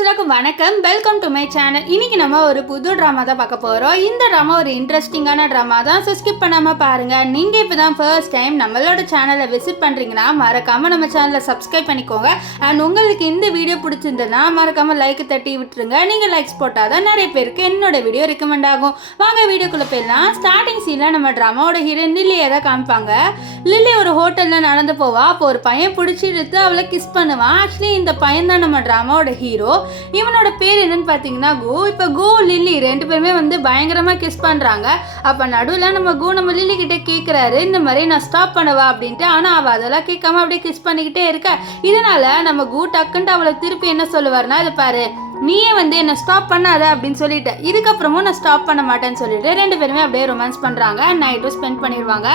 எல்லாருக்கும் வணக்கம். Welcome to my channel. இன்னைக்கு நம்ம ஒரு புது ட்ராமா தான் பார்க்க போகிறோம். இந்த ட்ராமா ஒரு இன்ட்ரெஸ்டிங்கான ட்ராமா தான். ஸோ ஸ்கிப் பண்ணாமல் பாருங்கள். நீங்கள் இப்போ தான் ஃபர்ஸ்ட் டைம் நம்மளோட சேனலை விசிட் பண்ணுறீங்கன்னா மறக்காமல் நம்ம சேனலை சப்ஸ்கிரைப் பண்ணிக்கோங்க. அண்ட் உங்களுக்கு இந்த வீடியோ பிடிச்சிருந்ததுன்னா மறக்காமல் லைக் தட்டி விட்டுருங்க. நீங்கள் லைக்ஸ் போட்டால் தான் நிறைய பேருக்கு என்னோட வீடியோ ரெக்கமெண்ட் ஆகும். வாங்க வீடியோக்குள்ளே போயிடலாம். ஸ்டார்டிங் சீனில் நம்ம ட்ராமாவோட ஹீரோயின் லில்லியை தான் காமிப்பாங்க. லில்லி ஒரு ஹோட்டலில் நடந்து போவா. அப்போ ஒரு பையன் பிடிச்சி இழுத்து அவளை கிஸ் பண்ணுவான். ஆக்சுவலி இந்த பையன் தான் நம்ம ட்ராமாவோட ஹீரோ. இவனோட பேர் என்னன்னு பார்த்தீங்கன்னா கோ. இப்போ கோ லில்லி ரெண்டு பேருமே வந்து பயங்கரமாக கிஸ் பண்ணுறாங்க. அப்போ நடுவில் நம்ம லில்லி கிட்டே கேட்குறாரு, இந்த மாதிரி நான் ஸ்டாப் பண்ணவா அப்படின்ட்டு. ஆனால் அவள் அதெல்லாம் கேட்காம அப்படியே கிஸ் பண்ணிக்கிட்டே இருக்க. இதனால நம்ம கோ டக்குன்ட்டு அவளை திருப்பி என்ன சொல்லுவார்னா, இது பாரு நீயே வந்து என்னை ஸ்டாப் பண்ணாத அப்படின்னு சொல்லிட்டு இதுக்கப்புறமும் நான் ஸ்டாப் பண்ண மாட்டேன்னு சொல்லிட்டு ரெண்டு பேருமே அப்படியே ரொமான்ஸ் பண்ணுறாங்க. நைட்டும் ஸ்பெண்ட் பண்ணிடுவாங்க.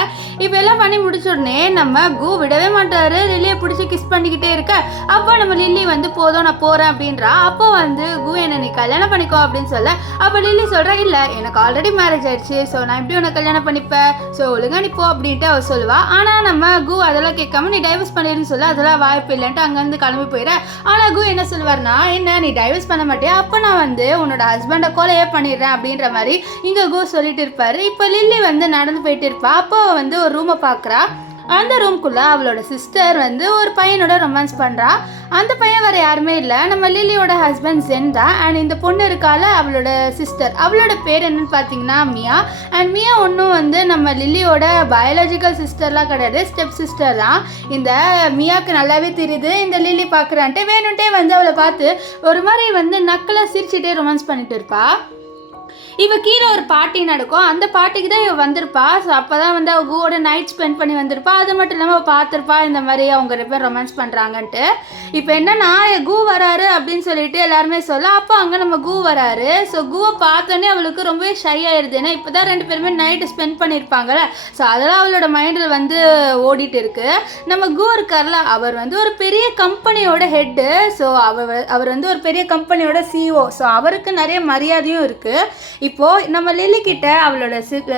இப்போ எல்லாம் பண்ணி முடிச்ச உடனே நம்ம கோ விடவே மாட்டாரு. லில்லியை பிடிச்சி கிஸ் பண்ணிக்கிட்டே இருக்க. அப்போ நம்ம லில்லி வந்து போதும் நான் போகிறேன் அப்படின்றா. அப்போ வந்து கோ என்னை நீ கல்யாணம் பண்ணிக்கோ அப்படின்னு சொல்ல. அப்போ லில்லி சொல்கிறா, இல்லை எனக்கு ஆல்ரெடி மேரேஜ் ஆயிடுச்சு, ஸோ நான் எப்படி உன்னை கல்யாணம் பண்ணிப்பேன், ஸோ ஒழுங்கா நீ போ அப்படின்ட்டு அவள் சொல்லுவா. ஆனால் நம்ம கோ அதெல்லாம் கேட்காம நீ டைவர்ஸ் பண்ணிடுன்னு சொல்ல. அதெல்லாம் வாய்ப்பு இல்லைன்ட்டு அங்கேருந்து கிளம்பி போயிட. ஆனால் கோ என்ன சொல்லுவார்னா, என்ன நீ டைவர்ஸ் பண்ண மாட்டேன், அப்போ நான் வந்து உன்னோட ஹஸ்பண்டை கொலையே பண்ணிடுறேன் அப்படின்ற மாதிரி இங்கே கோ சொல்லிட்டு இருப்பாரு. இப்போ லில்லி வந்து நடந்து போயிட்டு இருப்பா. அப்போ வந்து ஒரு ரூமை பார்க்குறா. அந்த ரூம்குள்ளே அவளோட சிஸ்டர் வந்து ஒரு பையனோட ரொமான்ஸ் பண்ணுறா. அந்த பையன் வேறு யாருமே இல்லை, நம்ம லில்லியோட ஹஸ்பண்ட் ஜென் தான். அண்ட் இந்த பொண்ணு இருக்கால அவளோட சிஸ்டர், அவளோட பேர் என்னன்னு பார்த்தீங்கன்னா மியா. அண்ட் மியா ஒன்றும் வந்து நம்ம லில்லியோட பயாலஜிக்கல் சிஸ்டர்லாம் கிடையாது, ஸ்டெப் சிஸ்டர் தான். இந்த மியாவுக்கு நல்லாவே தெரியுது இந்த லில்லி பார்க்குறான்ட்டு வேணுன்ட்டே வந்து அவளை பார்த்து ஒரு மாதிரி வந்து நக்கலாக சிரிச்சுட்டே ரொமான்ஸ் பண்ணிட்டு இருப்பா. இவ கீழே ஒரு பார்ட்டி நடக்கும். அந்த பார்ட்டிக்கு தான் இவ வந்திருப்பா. ஸோ அப்போ தான் வந்து அவள் கூவோட நைட் ஸ்பெண்ட் பண்ணி வந்திருப்பா. அது மட்டும் இல்லாமல் அவள் பார்த்துருப்பா இந்த மாதிரி அவங்க ரெண்டு பேர் ரொமான்ஸ் பண்ணுறாங்கன்ட்டு. இப்போ என்னன்னா கூ வராரு அப்படின்னு சொல்லிட்டு எல்லாருமே சொல்ல. அப்போ அங்கே நம்ம கூ வராரு. ஸோ கூவை பார்த்தோன்னே அவளுக்கு ரொம்பவே ஷை ஆயிடுது. ஏன்னா இப்போ தான் ரெண்டு பேருமே நைட்டு ஸ்பெண்ட் பண்ணியிருப்பாங்கல்ல. ஸோ அதெல்லாம் அவளோட மைண்டில் வந்து ஓடிட்டு இருக்கு. நம்ம கூ இருக்கார்ல, அவர் வந்து ஒரு பெரிய கம்பெனியோட ஹெட்டு. ஸோ அவர் வந்து ஒரு பெரிய கம்பெனியோட சிஇஓ. ஸோ அவருக்கு நிறைய மரியாதையும் இருக்குது. இப்போது நம்ம லில்லி கிட்ட அவளோட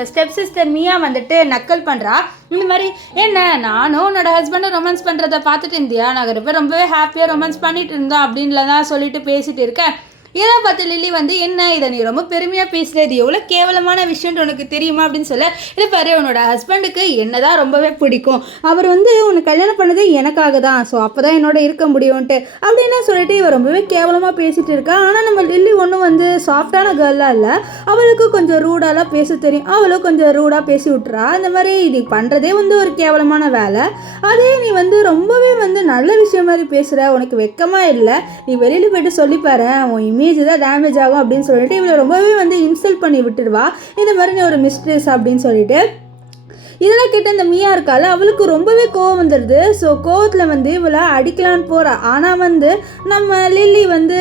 ஸ்டெப் சிஸ்டர் மியா வந்துட்டு நக்கல் பண்ணுறா. இந்த மாதிரி என்ன நானும் உன்னோட ஹஸ்பண்டை ரொமான்ஸ் பண்ணுறதை பார்த்துட்டு இருந்தியா, நாங்கள் ரொம்பவே ஹாப்பியாக ரொமான்ஸ் பண்ணிட்டு இருந்தோம் அப்படின்ல தான் சொல்லிட்டு பேசிட்டு இருக்கேன். ஏதோ பார்த்து லில்லி வந்து என்ன இதை நீ ரொம்ப பெருமையாக பேசுகிறது, எவ்வளோ கேவலமான விஷயம்னு உனக்கு தெரியுமா அப்படின்னு சொல்ல. இது பாரு உன்னோட ஹஸ்பண்டுக்கு என்ன தான் ரொம்பவே பிடிக்கும், அவர் வந்து உனக்கு கல்யாணம் பண்ணதே எனக்காக தான், ஸோ அப்போ தான் என்னோட இருக்க முடியும்ன்ட்டு அப்படின்னு சொல்லிட்டு இவன் ரொம்பவே கேவலமாக பேசிகிட்டு இருக்கா. ஆனால் நம்ம லில்லி ஒன்றும் வந்து சாஃப்டான கேர்லாம் இல்லை, அவளுக்கு கொஞ்சம் ரூடாலாம் பேச தெரியும். அவளும் கொஞ்சம் ரூடாக பேசி விட்றா. இந்த மாதிரி நீ பண்ணுறதே வந்து ஒரு கேவலமான வேலை, அதே நீ வந்து ரொம்பவே வந்து நல்ல விஷயம் மாதிரி பேசுகிற, உனக்கு வெக்கமாக இல்லை, நீ வெளியில் போய்ட்டு சொல்லிப்பாரு உன் இமேஜ் தான் டேமேஜ் ஆகும் அப்படின்னு சொல்லிட்டு இவளை ரொம்பவே வந்து இன்சல்ட் பண்ணி விட்டுடுவா. இந்த மாதிரி நீ ஒரு மிஸ்ட்ரஸ் அப்படின்னு சொல்லிட்டு. இதெல்லாம் கேட்ட இந்த மியா இருக்கால, அவளுக்கு ரொம்பவே கோவம் வந்துடுது. ஸோ கோவத்தில் வந்து இவளை அடிக்கலான்னு போகிறா. ஆனால் வந்து நம்ம லில்லி வந்து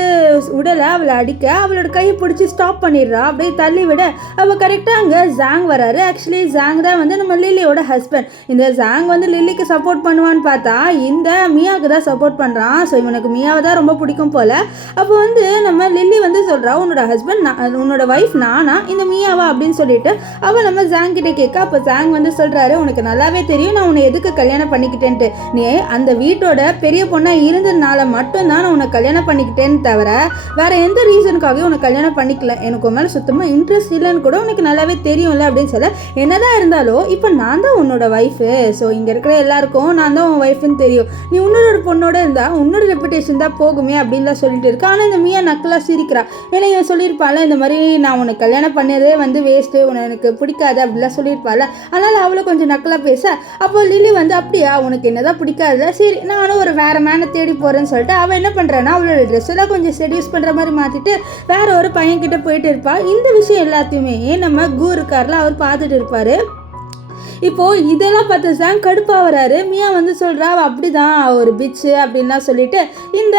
உடலை அவளை அடிக்க அவளோட கையை பிடிச்சி ஸ்டாப் பண்ணிடுறா. அப்படியே தள்ளி விட அவள் கரெக்டாக அங்கே ஜாங் வராரு. ஆக்சுவலி ஜாங் தான் வந்து நம்ம லில்லியோட ஹஸ்பண்ட். இந்த ஜாங் வந்து லில்லிக்கு சப்போர்ட் பண்ணுவான்னு பார்த்தா இந்த மியாவுக்கு தான் சப்போர்ட் பண்ணுறான். ஸோ இவனுக்கு மியாவை தான் ரொம்ப பிடிக்கும் போல். அப்போ வந்து நம்ம லில்லி வந்து சொல்கிறா, உன்னோட ஹஸ்பண்ட் உன்னோட ஒய்ஃப் நானா இந்த மியாவா அப்படின்னு சொல்லிட்டு அவள் நம்ம ஜாங் கிட்டே கேட்க. அப்போ ஜாங் வந்து சொல்கிறாரு, உனக்கு நல்லாவே தெரியும் நான் உன்னை எதுக்கு கல்யாணம் பண்ணிக்கிட்டேன்ட்டு, நீ அந்த வீட்டோட பெரிய பொண்ணாக இருந்ததுனால மட்டும்தான் நான் உன்னை கல்யாணம் பண்ணிக்கிட்டேன்னு தவிர வேற எந்த ரீசனுக்காகவும் உனக்கு கல்யாணம் பண்ணிக்கல, எனக்கு உன் மேலே சுத்தமாக இன்ட்ரெஸ்ட் இல்லைன்னு கூட உனக்கு நல்லாவே தெரியும்ல அப்படின்னு சொல்ல. என்னதான் இருந்தாலும் இப்போ நான் தான் உன்னோட ஒய்ஃபு, ஸோ இங்கே இருக்கிற எல்லாருக்கும் நான் தான் உன் ஒய்ஃப்னு தெரியும், நீ உன்னோட பொண்ணோட இருந்தால் உன்னோட ரெப்புடேஷன் தான் போகுமே அப்படின்லாம் சொல்லிட்டு இருக்கா. ஆனால் இந்த மியா நக்கலாக சிரிக்கிறா. ஏன்னா இவன் சொல்லியிருப்பாள் இந்த மாதிரி நான் உனக்கு கல்யாணம் பண்ணதே வந்து வேஸ்ட்டு, உன்னை எனக்கு பிடிக்காது அப்படிலாம் சொல்லியிருப்பாள். அதனால் அவளை கொஞ்சம் நக்கலாக பேச. அப்போ லில்லி வந்து அப்படியா உனக்கு என்னதான் பிடிக்காதுல, சரி நானும் ஒரு வேற மேனை தேடி போகிறேன்னு சொல்லிட்டு அவள் என்ன பண்ணுறான்னா அவளோட ட்ரெஸ் எல்லாம் கொஞ்சம் செடியூஸ் பண்ணுற மாதிரி மாற்றிட்டு வேற ஒரு பையன்கிட்ட போயிட்டு இருப்பா. இந்த விஷயம் எல்லாத்தையுமே நம்ம கூ இருக்கார்ல அவர் பார்த்துட்டு இருப்பார். இப்போது இதெல்லாம் பார்த்து தான் கடுப்பாக வராரு. மியா வந்து சொல்கிறா அப்படி தான் ஒரு பிச்சு அப்படின்லாம் சொல்லிட்டு இந்த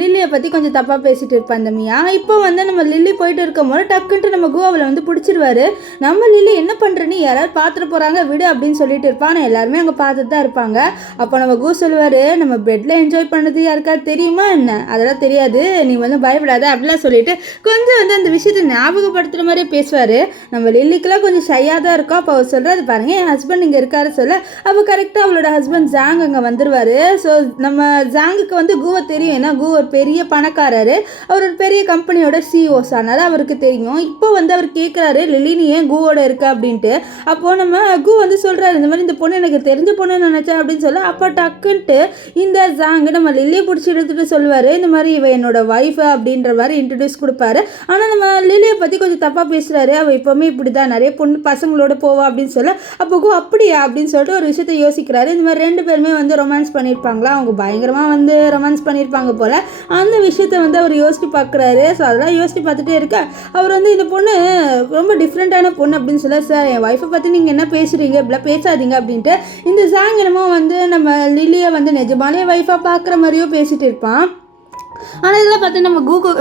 லில்லியை பற்றி கொஞ்சம் தப்பாக பேசிகிட்டு இருப்பான் இந்த மியா. இப்போ வந்து நம்ம லில்லி போயிட்டு இருக்கும் போது டக்குன்ட்டு நம்ம கோவாவில் வந்து பிடிச்சிருவாரு. நம்ம லில்லி என்ன பண்ணுறேன்னு யாராவது பார்த்துட்டு போகிறாங்க விடு அப்படின்னு சொல்லிட்டு இருப்பான். ஆனால் எல்லாருமே அங்கே பார்த்துட்டு தான் இருப்பாங்க. அப்போ நம்ம கோ சொல்லுவார், நம்ம பெட்டில் என்ஜாய் பண்ணது யாருக்காவது தெரியுமா என்ன, அதெல்லாம் தெரியாது, நீ வந்து பயப்படாத அப்படிலாம் சொல்லிட்டு கொஞ்சம் வந்து அந்த விஷயத்தை ஞாபகப்படுத்துகிற மாதிரியே பேசுவார். நம்ம லில்லிக்கெல்லாம் கொஞ்சம் ஷையாக தான் இருக்கும். அப்போ அவர் சொல்கிறது பாருங்கள், ஹஸ்பண்ட் இங்கே இருக்காரு சொல்ல அப்போ கரெக்டாக அவளோட ஹஸ்பண்ட் ஜாங் அங்கே வந்துடுவார். ஸோ நம்ம ஜாங்குக்கு வந்து கூவை தெரியும், ஏன்னா கூ ஒரு பெரிய பணக்காரர், அவர் ஒரு பெரிய கம்பெனியோட சிஓஸ், அதனால் அவருக்கு தெரியும். இப்போ வந்து அவர் கேட்குறாரு லில்லி நீ ஏன் கூவோட இருக்க அப்படின்ட்டு. அப்போது நம்ம கூ வந்து சொல்கிறாரு இந்த மாதிரி இந்த பொண்ணு எனக்கு தெரிஞ்ச பொண்ணு நினச்சேன் அப்படின்னு சொல்ல அப்போ டக்குன்ட்டு இந்த ஜாங்கு நம்ம லில்லியை பிடிச்சி எடுத்துகிட்டு சொல்லுவார் இந்த மாதிரி இவ என்னோட ஒய்ஃபு அப்படின்ற மாதிரி இன்ட்ரடியூஸ் கொடுப்பாரு. ஆனால் நம்ம லில்லியை பற்றி கொஞ்சம் தப்பாக பேசுகிறாரு, அவள் எப்போவுமே இப்படி தான் நிறைய பொண்ணு பசங்களோட போவா அப்படின்னு சொல்ல அப்போ கூ அப்படியா அப்படின்னு சொல்லிட்டு ஒரு விஷயத்தை யோசிக்கிறாரு. இந்த மாதிரி 2 பேருமே வந்து ரொமான்ஸ் பண்ணியிருப்பாங்களா, அவங்க பயங்கரமாக வந்து ரொமான்ஸ் பண்ணியிருப்பாங்க போல், அந்த விஷயத்தை வந்து அவர் யோசித்து பார்க்குறாரு. ஸோ அதெல்லாம் யோசித்து பார்த்துட்டே இருக்க அவர் வந்து இந்த பொண்ணு ரொம்ப டிஃப்ரெண்ட்டான பொண்ணு அப்படின்னு சொல்ல சார் என் ஒய்ஃபை பற்றி நீங்கள் என்ன பேசுகிறீங்க இப்படிலாம் பேசாதீங்க அப்படின்ட்டு இந்த சாங் என்னமோ வந்து நம்ம லில்லியை வந்து நிஜமாலே ஒய்ஃபாக பார்க்குற மாதிரியோ பேசிகிட்டு இருப்பான். ஆனால் இதெல்லாம் பார்த்து நம்ம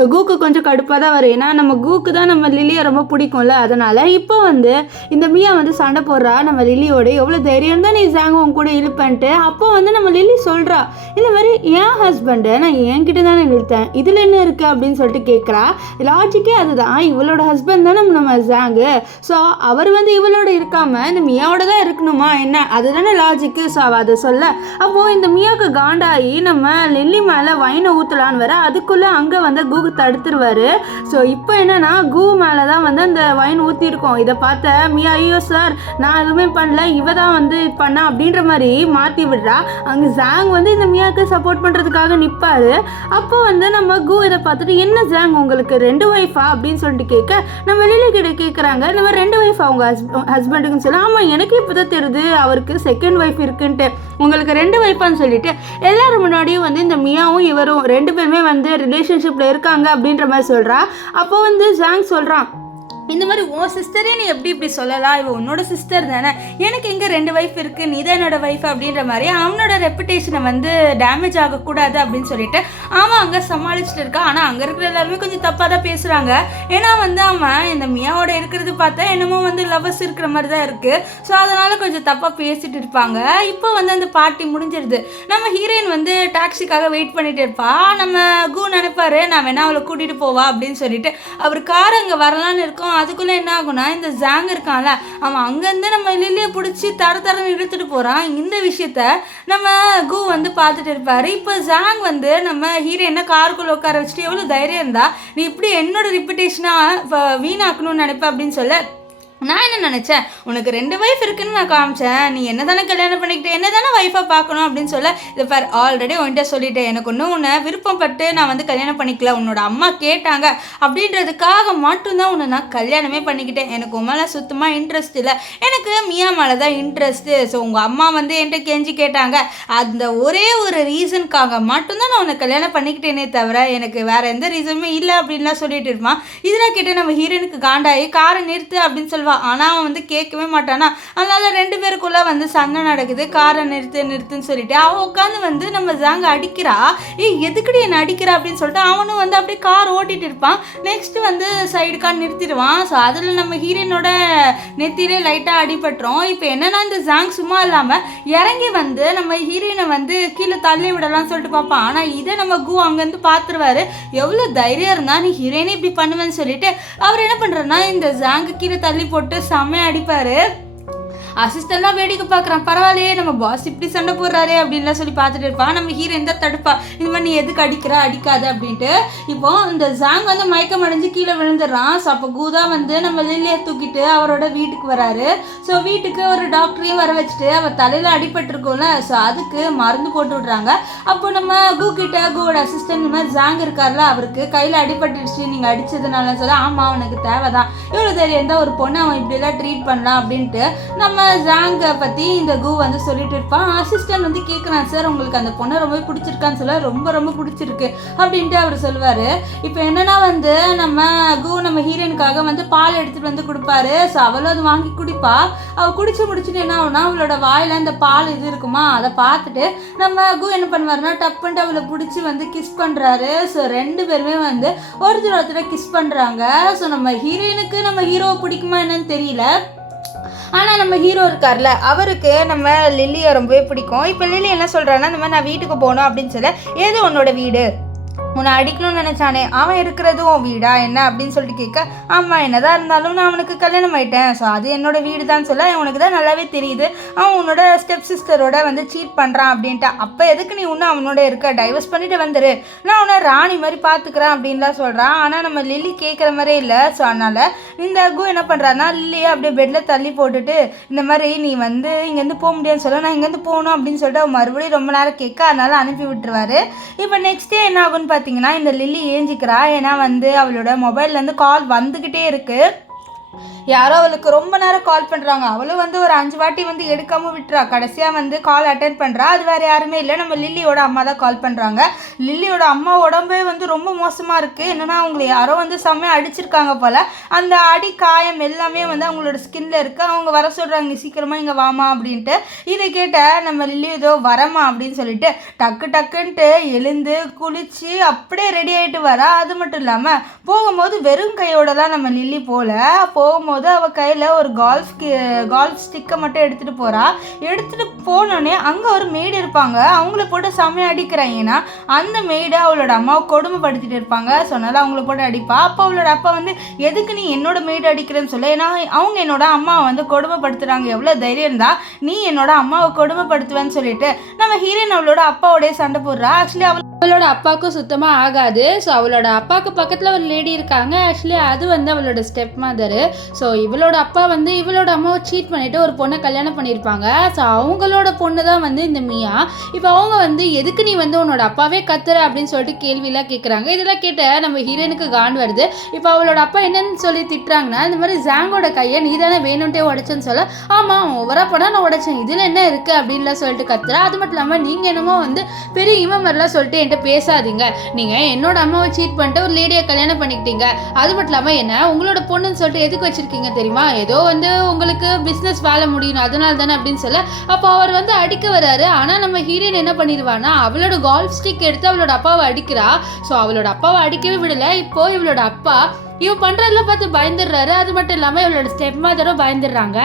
கூக்கு கொஞ்சம் கடுப்பாக தான் வரும், ஏன்னா நம்ம கூக்கு தான் நம்ம லில்லியை ரொம்ப பிடிக்கும்ல. அதனால் இப்போ வந்து இந்த மியா வந்து சண்டை போடுறா நம்ம லில்லியோட, எவ்வளோ தைரியம் தான் நீ ஜாங் உன் கூட இழுப்பன்ட்டு. அப்போ வந்து நம்ம லில்லி சொல்கிறா இந்த மாதிரி என் ஹஸ்பண்டை நான் என்கிட்ட தானே இழுத்தேன், இதில் என்ன இருக்குது அப்படின்னு சொல்லிட்டு கேட்குறா. லாஜிக்கே அதுதான், இவளோட ஹஸ்பண்ட் தான் நம்ம ஜாங்கு, ஸோ அவர் வந்து இவளோட இருக்காமல் இந்த மியாவோட தான் இருக்கணுமா என்ன, அதுதானே லாஜிக்கு. ஸோ அவள் அதை சொல்ல அப்போது இந்த மியாவுக்கு காண்டாகி நம்ம லில்லி மேலே வைனை ஊற்றலான்னு அதுக்குள்ளே அங்கே வந்து கூகு தடுத்துருவார். ஸோ இப்போ என்னன்னா கூ மேலே தான் வந்து அந்த வைன் ஊற்றிருக்கோம். இதை பார்த்த மியா ஐயோ சார் நான் எதுவுமே பண்ணல, இவ தான் வந்து பண்ணா அப்படின்ற மாதிரி மாற்றி விடுறா. அங்கே ஜாங் வந்து இந்த மியாவுக்கு சப்போர்ட் பண்ணுறதுக்காக நிற்பார். அப்போ வந்து நம்ம கூ இதை பார்த்துட்டு என்ன ஜாங் உங்களுக்கு 2 ஒய்ஃபா அப்படின்னு சொல்லிட்டு கேட்க நம்ம லில்லி கிட்ட கேட்குறாங்க இந்த மாதிரி 2 ஒய்ஃபா அவங்க ஹஸ்பண்டுக்குன்னு சொல்லி. ஆமாம் எனக்கு இப்போ தான் தெரியுது அவருக்கு செகண்ட் ஒய்ஃப் இருக்குன்ட்டு, உங்களுக்கு 2 ஒய்ஃபான்னு சொல்லிட்டு எல்லாரும் முன்னாடியும் வந்து இந்த மியாவும் இவரும் 2 பேருமே வந்து ரிலேஷன்ஷிப்பில் இருக்காங்க அப்படின்ற மாதிரி சொல்கிறா. அப்போ வந்து ஜாங் சொல்கிறான் இந்த மாதிரி உன் சிஸ்டரே நீ இப்படி சொல்லலாம், இவன் உன்னோட சிஸ்டர் தானே, எனக்கு எங்கே 2 ஒய்ஃப் இருக்குது, நீ தான் என்னோட ஒய்ஃப் அப்படின்ற மாதிரி அவனோட ரெப்புடேஷனை வந்து டேமேஜ் ஆகக்கூடாது அப்படின்னு சொல்லிட்டு அவன் அங்கே சமாளிச்சுட்டு இருக்கான். ஆனால் அங்கே இருக்கிற எல்லாருமே கொஞ்சம் தப்பாக தான் பேசுகிறாங்க, ஏன்னா வந்து அவன் இந்த மியாவோட இருக்கிறது பார்த்தா என்னமோ வந்து லவ்வர்ஸ் இருக்கிற மாதிரி தான் இருக்குது. ஸோ அதனால் கொஞ்சம் தப்பாக பேசிட்டு இருப்பாங்க. இப்போ வந்து அந்த பார்ட்டி முடிஞ்சிருது. நம்ம ஹீரோயின் வந்து டாக்ஸிக்காக வெயிட் பண்ணிட்டு இருப்பா. நம்ம கூ நினைப்பாரு நான் வேணா அவளை கூட்டிகிட்டு போவா அப்படின்னு சொல்லிட்டு அவர் கார் அங்கே வரலான்னு இருக்கும். அதுக்குள்ளே என்ன ஆகுனா இந்த ஜாங் இருக்கான்ல அவன் அங்கேருந்து நம்ம லில்லியை பிடிச்சி தரன்னு இழுத்துட்டு போகிறான். இந்த விஷயத்த நம்ம கூ வந்து பார்த்துட்டு இருப்பார். இப்போ ஜாங் வந்து நம்ம ஹீரோயினை காருக்குள்ளே உட்கார வச்சுட்டு எவ்வளோ தைரியம் இருந்தா நீ இப்படி என்னோட ரெப்புடேஷனாக வீணாக்கணும்னு நினைப்பேன் அப்படின்னு சொல்ல நான் என்ன நினச்சேன் உனக்கு 2 ஒய்ஃப் இருக்குன்னு நான் காமிச்சேன், நீ என்ன தானே கல்யாணம் பண்ணிக்கிட்டு என்ன தானே ஒய்ஃபாக பார்க்கணும் அப்படின்னு சொல்ல இதை பார் ஆல்ரெடி உன்கிட்ட சொல்லிட்டேன், எனக்கு ஒன்றும் உன்னை விருப்பப்பட்டு நான் வந்து கல்யாணம் பண்ணிக்கல, உன்னோட அம்மா கேட்டாங்க அப்படின்றதுக்காக மட்டும்தான் உன்னை நான் கல்யாணமே பண்ணிக்கிட்டேன், எனக்கு உன் மேலே சுத்தமாக இன்ட்ரெஸ்ட் இல்லை, எனக்கு மியா மேலே தான் இன்ட்ரெஸ்ட்டு. ஸோ உங்கள் அம்மா வந்து என்கிட்ட கெஞ்சி கேட்டாங்க, அந்த ஒரே ஒரு ரீசனுக்காக மட்டும்தான் நான் உன்னை கல்யாணம் பண்ணிக்கிட்டேனே தவிர எனக்கு வேறு எந்த ரீசனுமே இல்லை அப்படின்லாம் சொல்லிட்டு இருப்பான். இதெல்லாம் கேட்டு நம்ம ஹீரோனுக்கு காண்டாகி காரை நிறுத்து அப்படின்னு சொல்லுவாள். ஆனால் அவன் வந்து கேட்கவே மாட்டானா. அதனால 2 பேருக்குள்ள வந்து சண்டை நடக்குது. காரை நிறுத்துன்னு சொல்லிட்டு அவன் உட்காந்து வந்து நம்ம ஜாங்க அடிக்கிறா. எதுக்குடி என்ன அடிக்கிறா அப்படின்னு சொல்லிட்டு அவனும் வந்து அப்படியே கார் ஓட்டிட்டு இருப்பான். நெக்ஸ்ட் வந்து சைடு கார் நிறுத்திடுவான். ஸோ அதில் நம்ம ஹீரோனோட நெத்திலே லைட்டாக அடிபட்டுரும். இப்போ என்னன்னா இந்த ஜாங் சும்மா இல்லாமல் இறங்கி வந்து நம்ம ஹீரோயினை வந்து கீழே தள்ளி விடலாம்னு சொல்லிட்டு பார்ப்பான். ஆனால் இதை நம்ம கூ அங்கேருந்து பார்த்துருவாரு. எவ்வளோ தைரியம் இருந்தால் நீ ஹீரோயினே இப்படி பண்ணுவேன்னு சொல்லிட்டு அவர் என்ன பண்ணுறாருன்னா இந்த ஜாங்கு கீழே தள்ளி போட்டு செம்மையா அடிப்பாரு. அசிஸ்டன்ட்லாம் வேடிக்கை பார்க்குறான், பரவாயில்லையே நம்ம பாஸ் இப்படி சண்டை போடுறாரு அப்படின்லாம் சொல்லி பார்த்துட்டு இருப்பான். நம்ம ஹீரோயின் தான் தடுப்பா இந்த மாதிரி நீ எதுக்கு அடிக்காது அப்படின்ட்டு. இப்போ இந்த ஜாங் வந்து மயக்கம் அடைஞ்சு கீழே விழுந்துடுறான். ஸோ அப்போ கூதா வந்து நம்ம லில்லியை தூக்கிட்டு அவரோட வீட்டுக்கு வராரு. ஸோ வீட்டுக்கு ஒரு டாக்டரையும் வர வச்சுட்டு அவர் தலையில் அடிபட்டிருக்கோம்ல, ஸோ அதுக்கு மருந்து போட்டு விட்றாங்க. அப்போ நம்ம கூவோட அசிஸ்டன்ட் இந்த மாதிரி ஜாங் இருக்கார்ல அவருக்கு கையில் அடிபட்டுருச்சு நீங்கள் அடிச்சதுனால சொல்ல ஆமாம் அவனுக்கு தேவைதான், இவ்வளோ தெரியும் தான் ஒரு பொண்ணு அவன் இப்படிலாம் ட்ரீட் பண்ணலாம் அப்படின்ட்டு நம்ம ஜாங்கை பற்றி இந்த கூ வந்து சொல்லிட்டு இருப்பான். அசிஸ்டன்ட் வந்து கேட்குறான் சார் உங்களுக்கு அந்த பொண்ணை ரொம்ப பிடிச்சிருக்கான்னு சொல்ல ரொம்ப பிடிச்சிருக்கு அப்படின்ட்டு அவர் சொல்லுவார். இப்போ என்னன்னா வந்து நம்ம ஹீரோயினுக்காக வந்து பால் எடுத்துகிட்டு வந்து கொடுப்பாரு. ஸோ அவளும் அது வாங்கி குடிப்பா. அவள் குடிச்சு முடிச்சுட்டு என்ன ஆகுனா அவளோட வாயில் இந்த பால் இது இருக்குமா அதை பார்த்துட்டு நம்ம கூ என்ன பண்ணுவாருன்னா டப்புன்ட்டு அவளை பிடிச்சி வந்து கிஸ் பண்ணுறாரு. ஸோ 2 பேருமே வந்து ஒருத்தர் கிஸ் பண்ணுறாங்க. ஸோ நம்ம ஹீரோயினுக்கு நம்ம ஹீரோவை பிடிக்குமா என்னன்னு தெரியல. ஆனால் நம்ம ஹீரோ இருக்கார்ல அவருக்கு நம்ம லில்லியை ரொம்பவே பிடிக்கும். இப்போ லில்லி என்ன சொல்கிறான்னா இந்த மாதிரி நான் வீட்டுக்கு போகணும் அப்படின்னு சொல்ல ஏதோ உன்னோட வீடு உன்னை அடிக்கணும்னு நினச்சானே அவன் இருக்கிறதும் வீடா என்ன அப்படின்னு சொல்லிட்டு கேட்க, ஆமாம் என்னதான் இருந்தாலும் நான் அவனுக்கு கல்யாணம் ஆயிட்டேன், ஸோ அது என்னோட வீடு தான் சொல்ல உனக்கு தான் நல்லாவே தெரியுது அவன் உன்னோட ஸ்டெப் சிஸ்டரோட வந்து சீட் பண்ணுறான் அப்படின்ட்டு. அப்போ எதுக்கு நீ இன்னும் அவனோட இருக்க, டைவர்ஸ் பண்ணிட்டு வந்துரு, நான் உன்னை ராணி மாதிரி பார்த்துக்கிறேன் அப்படின்லாம் சொல்கிறான். ஆனால் நம்ம லில்லி கேட்குற மாதிரியே இல்லை. ஸோ அதனால் இந்த கு என்ன பண்ணுறான்னா லில்லியை அப்படியே பெட்டில் தள்ளி போட்டுட்டு இந்த மாதிரி நீ வந்து இங்கேருந்து போக முடியாதுன்னு சொல்ல நான் இங்கேருந்து போகணும் அப்படின்னு சொல்லிட்டு அவன் மறுபடியும் ரொம்ப நேரம் கேட்க அதனால் அனுப்பி விட்டுருவாரு. இப்போ நெக்ஸ்ட் டே என்ன ஆகுன்னு பார்த்தீங்கன்னா இந்த லில்லி ஏஞ்சிக்கிறா. ஏன்னா வந்து அவளோட மொபைல்லேருந்து கால் வந்துக்கிட்டே இருக்குது. யாரோ அவளுக்கு ரொம்ப நேரம் கால் பண்ணுறாங்க. அவளும் வந்து ஒரு 5 வாட்டி வந்து எடுக்காமல் விட்டுறா. கடைசியாக வந்து கால் அட்டென்ட் பண்ணுறா. அது வேறு யாருமே இல்லை, நம்ம லில்லியோட அம்மா தான் கால் பண்ணுறாங்க. லில்லியோட அம்மா உடம்பே வந்து ரொம்ப மோசமாக இருக்குது. என்னென்னா அவங்களை யாரோ வந்து செம்மையாக அடிச்சிருக்காங்க போல். அந்த அடி காயம் எல்லாமே வந்து அவங்களோட ஸ்கின்ல இருக்குது. அவங்க வர சொல்கிறாங்க, சீக்கிரமாக இங்கே வாமா அப்படின்ட்டு. இதை கேட்ட நம்ம லில்லி ஏதோ வரமா அப்படின்னு சொல்லிட்டு டக்குன்ட்டு எழுந்து குளித்து அப்படியே ரெடி ஆகிட்டு வரா. அது மட்டும் இல்லாமல் போகும்போது வெறும் கையோடலாம் நம்ம லில்லி போகும்போது அவள் கையில் ஒரு கால்ஃப் ஸ்டிக்கை மட்டும் எடுத்துகிட்டு போகிறா. எடுத்துகிட்டு போனோடனே அங்கே ஒரு மெய்டு இருப்பாங்க. அவங்கள போட்டு செம்மையாக அடிக்கிறாங்க. ஏன்னா அந்த மெய்டு அவளோட அம்மாவை கொடுமைப்படுத்திட்டு இருப்பாங்க. ஸோ அதனால் அவங்கள போட்டு அடிப்பா. அப்போ அவளோட அப்பா வந்து எதுக்கு நீ என்னோட மெய்டு அடிக்கிறேன்னு சொல்ல, ஏன்னா அவங்க என்னோட அம்மாவை வந்து கொடுமைப்படுத்துகிறாங்க, எவ்வளோ தைரியம் இருந்தா நீ என்னோட அம்மாவை கொடுமைப்படுத்துவேன்னு சொல்லிட்டு நம்ம ஹீரோயின் அவளோட அப்பாவோடைய சண்டை போடுறா. ஆக்சுவலி அவளோட அப்பாவுக்கும் சுத்தமாக ஆகாது. ஸோ அவளோட அப்பாவுக்கு பக்கத்தில் ஒரு லேடி இருக்காங்க. ஆக்சுவலி அது வந்து அவளோட ஸ்டெப் மதரு. ஸோ இவளோட அப்பா வந்து இவளோட அம்மாவை சீட் பண்ணிவிட்டு ஒரு பொண்ணை கல்யாணம் பண்ணியிருப்பாங்க. ஸோ அவங்களோட பொண்ணு தான் வந்து இந்த மியா. இப்போ அவங்க வந்து எதுக்கு நீ வந்து உன்னோட அப்பாவே கத்துற அப்படின்னு சொல்லிட்டு கேள்வியெல்லாம் கேட்குறாங்க. இதெல்லாம் கேட்ட நம்ம ஹீரோனுக்கு காண்ட் வருது. இப்போ அவளோட அப்பா என்னன்னு சொல்லி திட்டுறாங்கன்னா, இந்த மாதிரி ஜாங்கோட கையை நீ தானே வேணும்ட்டே உடைச்சேன்னு சொல்ல, ஆமாம் ஓவரா போனால் நான் உடைச்சேன், இதில் என்ன இருக்குது அப்படின்லாம் சொல்லிட்டு கத்துறா. அது மட்டும் இல்லாமல் நீங்கள் என்னமோ வந்து பெரிய இமமெல்லாம் சொல்லிட்டு பேசாதீங்க, நீங்க என்னோட அம்மாவை சீட் பண்ணிட்டு ஒரு லேடியை கல்யாணம் பண்ணிக்கிட்டீங்க, அது மட்டும் இல்லாம என்ன உங்களோட பொண்ணுன்னு சொல்லிட்டு எதுக்கு வச்சிருக்கீங்க தெரியுமா, ஏதோ வந்து உங்களுக்கு பிசினஸ் வேலை முடியணும் அதனால தானே அப்படின்னு சொல்ல, அப்போ அவர் வந்து அடிக்க வராரு. ஆனா நம்ம ஹீரோயின் என்ன பண்ணிடுவானா அவளோட கால்ஃப் ஸ்டிக் எடுத்து அவளோட அப்பாவை அடிக்கிறா. ஸோ அவளோட அப்பாவை அடிக்கவே விடல. இப்போ இவளோட அப்பா இவ பண்றதெல்லாம் பார்த்து பயந்துடுறாரு. அது மட்டும் இல்லாம இவளோட ஸ்டெப் மதரும் பயந்துடுறாங்க.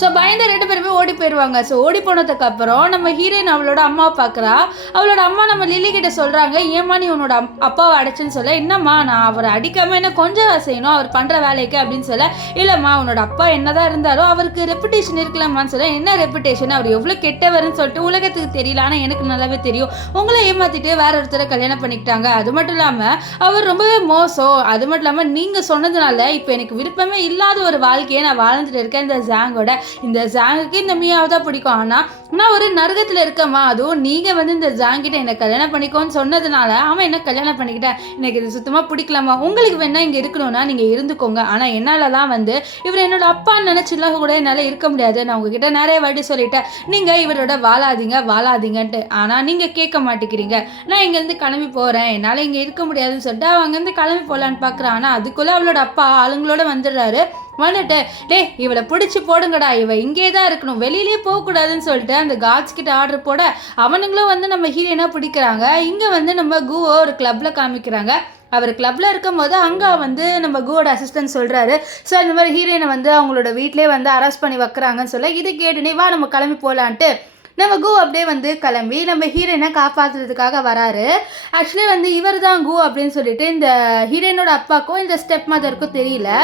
ஸோ பயந்து 2 பேருமே ஓடி போயிடுவாங்க. ஸோ ஓடி போனதுக்கு அப்புறம் நம்ம ஹீரோயின் அவளோட அம்மாவை பார்க்குறா. அவளோட அம்மா நம்ம லில்லி கிட்ட சொல்கிறாங்க, ஏம்மா நீ உன்னோட அப்பாவை அடைச்சுன்னு சொல்ல, என்னம்மா நான் அவரை அடிக்காமல் என்ன கொஞ்சம் செய்யணும் அவர் பண்ணுற வேலைக்கு அப்படின்னு சொல்ல, இல்லைம்மா உன்னோட அப்பா என்னதான் இருந்தாலும் அவருக்கு ரெப்புடேஷன் இருக்கலாமான்னு சொல்ல, என்ன ரெப்புடேஷன், அவர் எவ்வளோ கெட்டவர்னு சொல்லிட்டு உலகத்துக்கு தெரியல, ஆனால் எனக்கு நல்லாவே தெரியும், உங்களை ஏமாற்றிட்டு வேற ஒருத்தரை கல்யாணம் பண்ணிக்கிட்டாங்க, அது மட்டும் இல்லாமல் அவர் ரொம்பவே மோசம், அது மட்டும் இல்லாமல் நீங்கள் சொன்னதுனால இப்போ எனக்கு விருப்பமே இல்லாத ஒரு வாழ்க்கையை நான் வாழ்ந்துட்டு இருக்கேன். இந்த ஜாங்கோட இந்த ஜாங்குக்கு இந்த மியாவை தான் பிடிக்கும், ஆனால் நான் ஒரு நரகத்தில் இருக்கேம்மா, அதுவும் நீங்கள் வந்து இந்த ஜாங்கிட்ட என்னை கல்யாணம் பண்ணிக்கோன்னு சொன்னதுனால அவன் என்ன கல்யாணம் பண்ணிக்கிட்டேன், எனக்கு இது சுத்தமாக பிடிக்கலாமா, உங்களுக்கு வேணா இங்கே இருக்கணும்னா நீங்கள் இருந்துக்கோங்க, ஆனால் என்னால் தான் வந்து இவர் என்னோட அப்பான்னு நினச்சிலாம் கூட என்னால் இருக்க முடியாது, நான் உங்ககிட்ட நிறைய வாட்டி சொல்லிட்டேன் நீங்கள் இவரோட வாழாதீங்கன்ட்டு, ஆனால் நீங்கள் கேட்க மாட்டேங்கிறீங்க, நான் இங்கேருந்து கிளம்பி போகிறேன், என்னால் இங்கே இருக்க முடியாதுன்னு சொல்லிட்டு அவன் அங்கேருந்து கிளம்பி போகலான்னு பார்க்குறான். ஆனால் அதுக்குள்ளே அவளோட அப்பா ஆளுங்களோட வந்துடுறாரு. வந்துட்டு இவளை பிடிச்சி போடுங்கடா, இவ இங்கே தான் இருக்கணும், வெளியிலே போகக்கூடாதுன்னு சொல்லிட்டு அந்த கார்ட்ஸ் கிட்ட ஆர்டர் போட அவனுங்களும் வந்து நம்ம ஹீரோயினா பிடிக்கிறாங்க. இங்கே வந்து நம்ம குவோ ஒரு கிளப்பில் காமிக்கிறாங்க. அவர் கிளப்பில் இருக்கும் போது அங்கே வந்து நம்ம குவோட அசிஸ்டன்ட் சொல்கிறாரு, ஸோ இந்த மாதிரி ஹீரோயினை வந்து அவங்களோட வீட்டிலே வந்து அரெஸ்ட் பண்ணி வைக்கிறாங்கன்னு சொல்ல, இதை கேட்டுனே வா நம்ம கிளம்பி போகலான்ட்டு நம்ம கு அப்படியே வந்து கிளம்பி நம்ம ஹீரோயினை காப்பாற்றுறதுக்காக வராரு. ஆக்சுவலி வந்து இவர் தான் கு அப்படின்னு சொல்லிட்டு இந்த ஹீரோயினோட அப்பாவுக்கும் இந்த ஸ்டெப் மதருக்கும் தெரியல.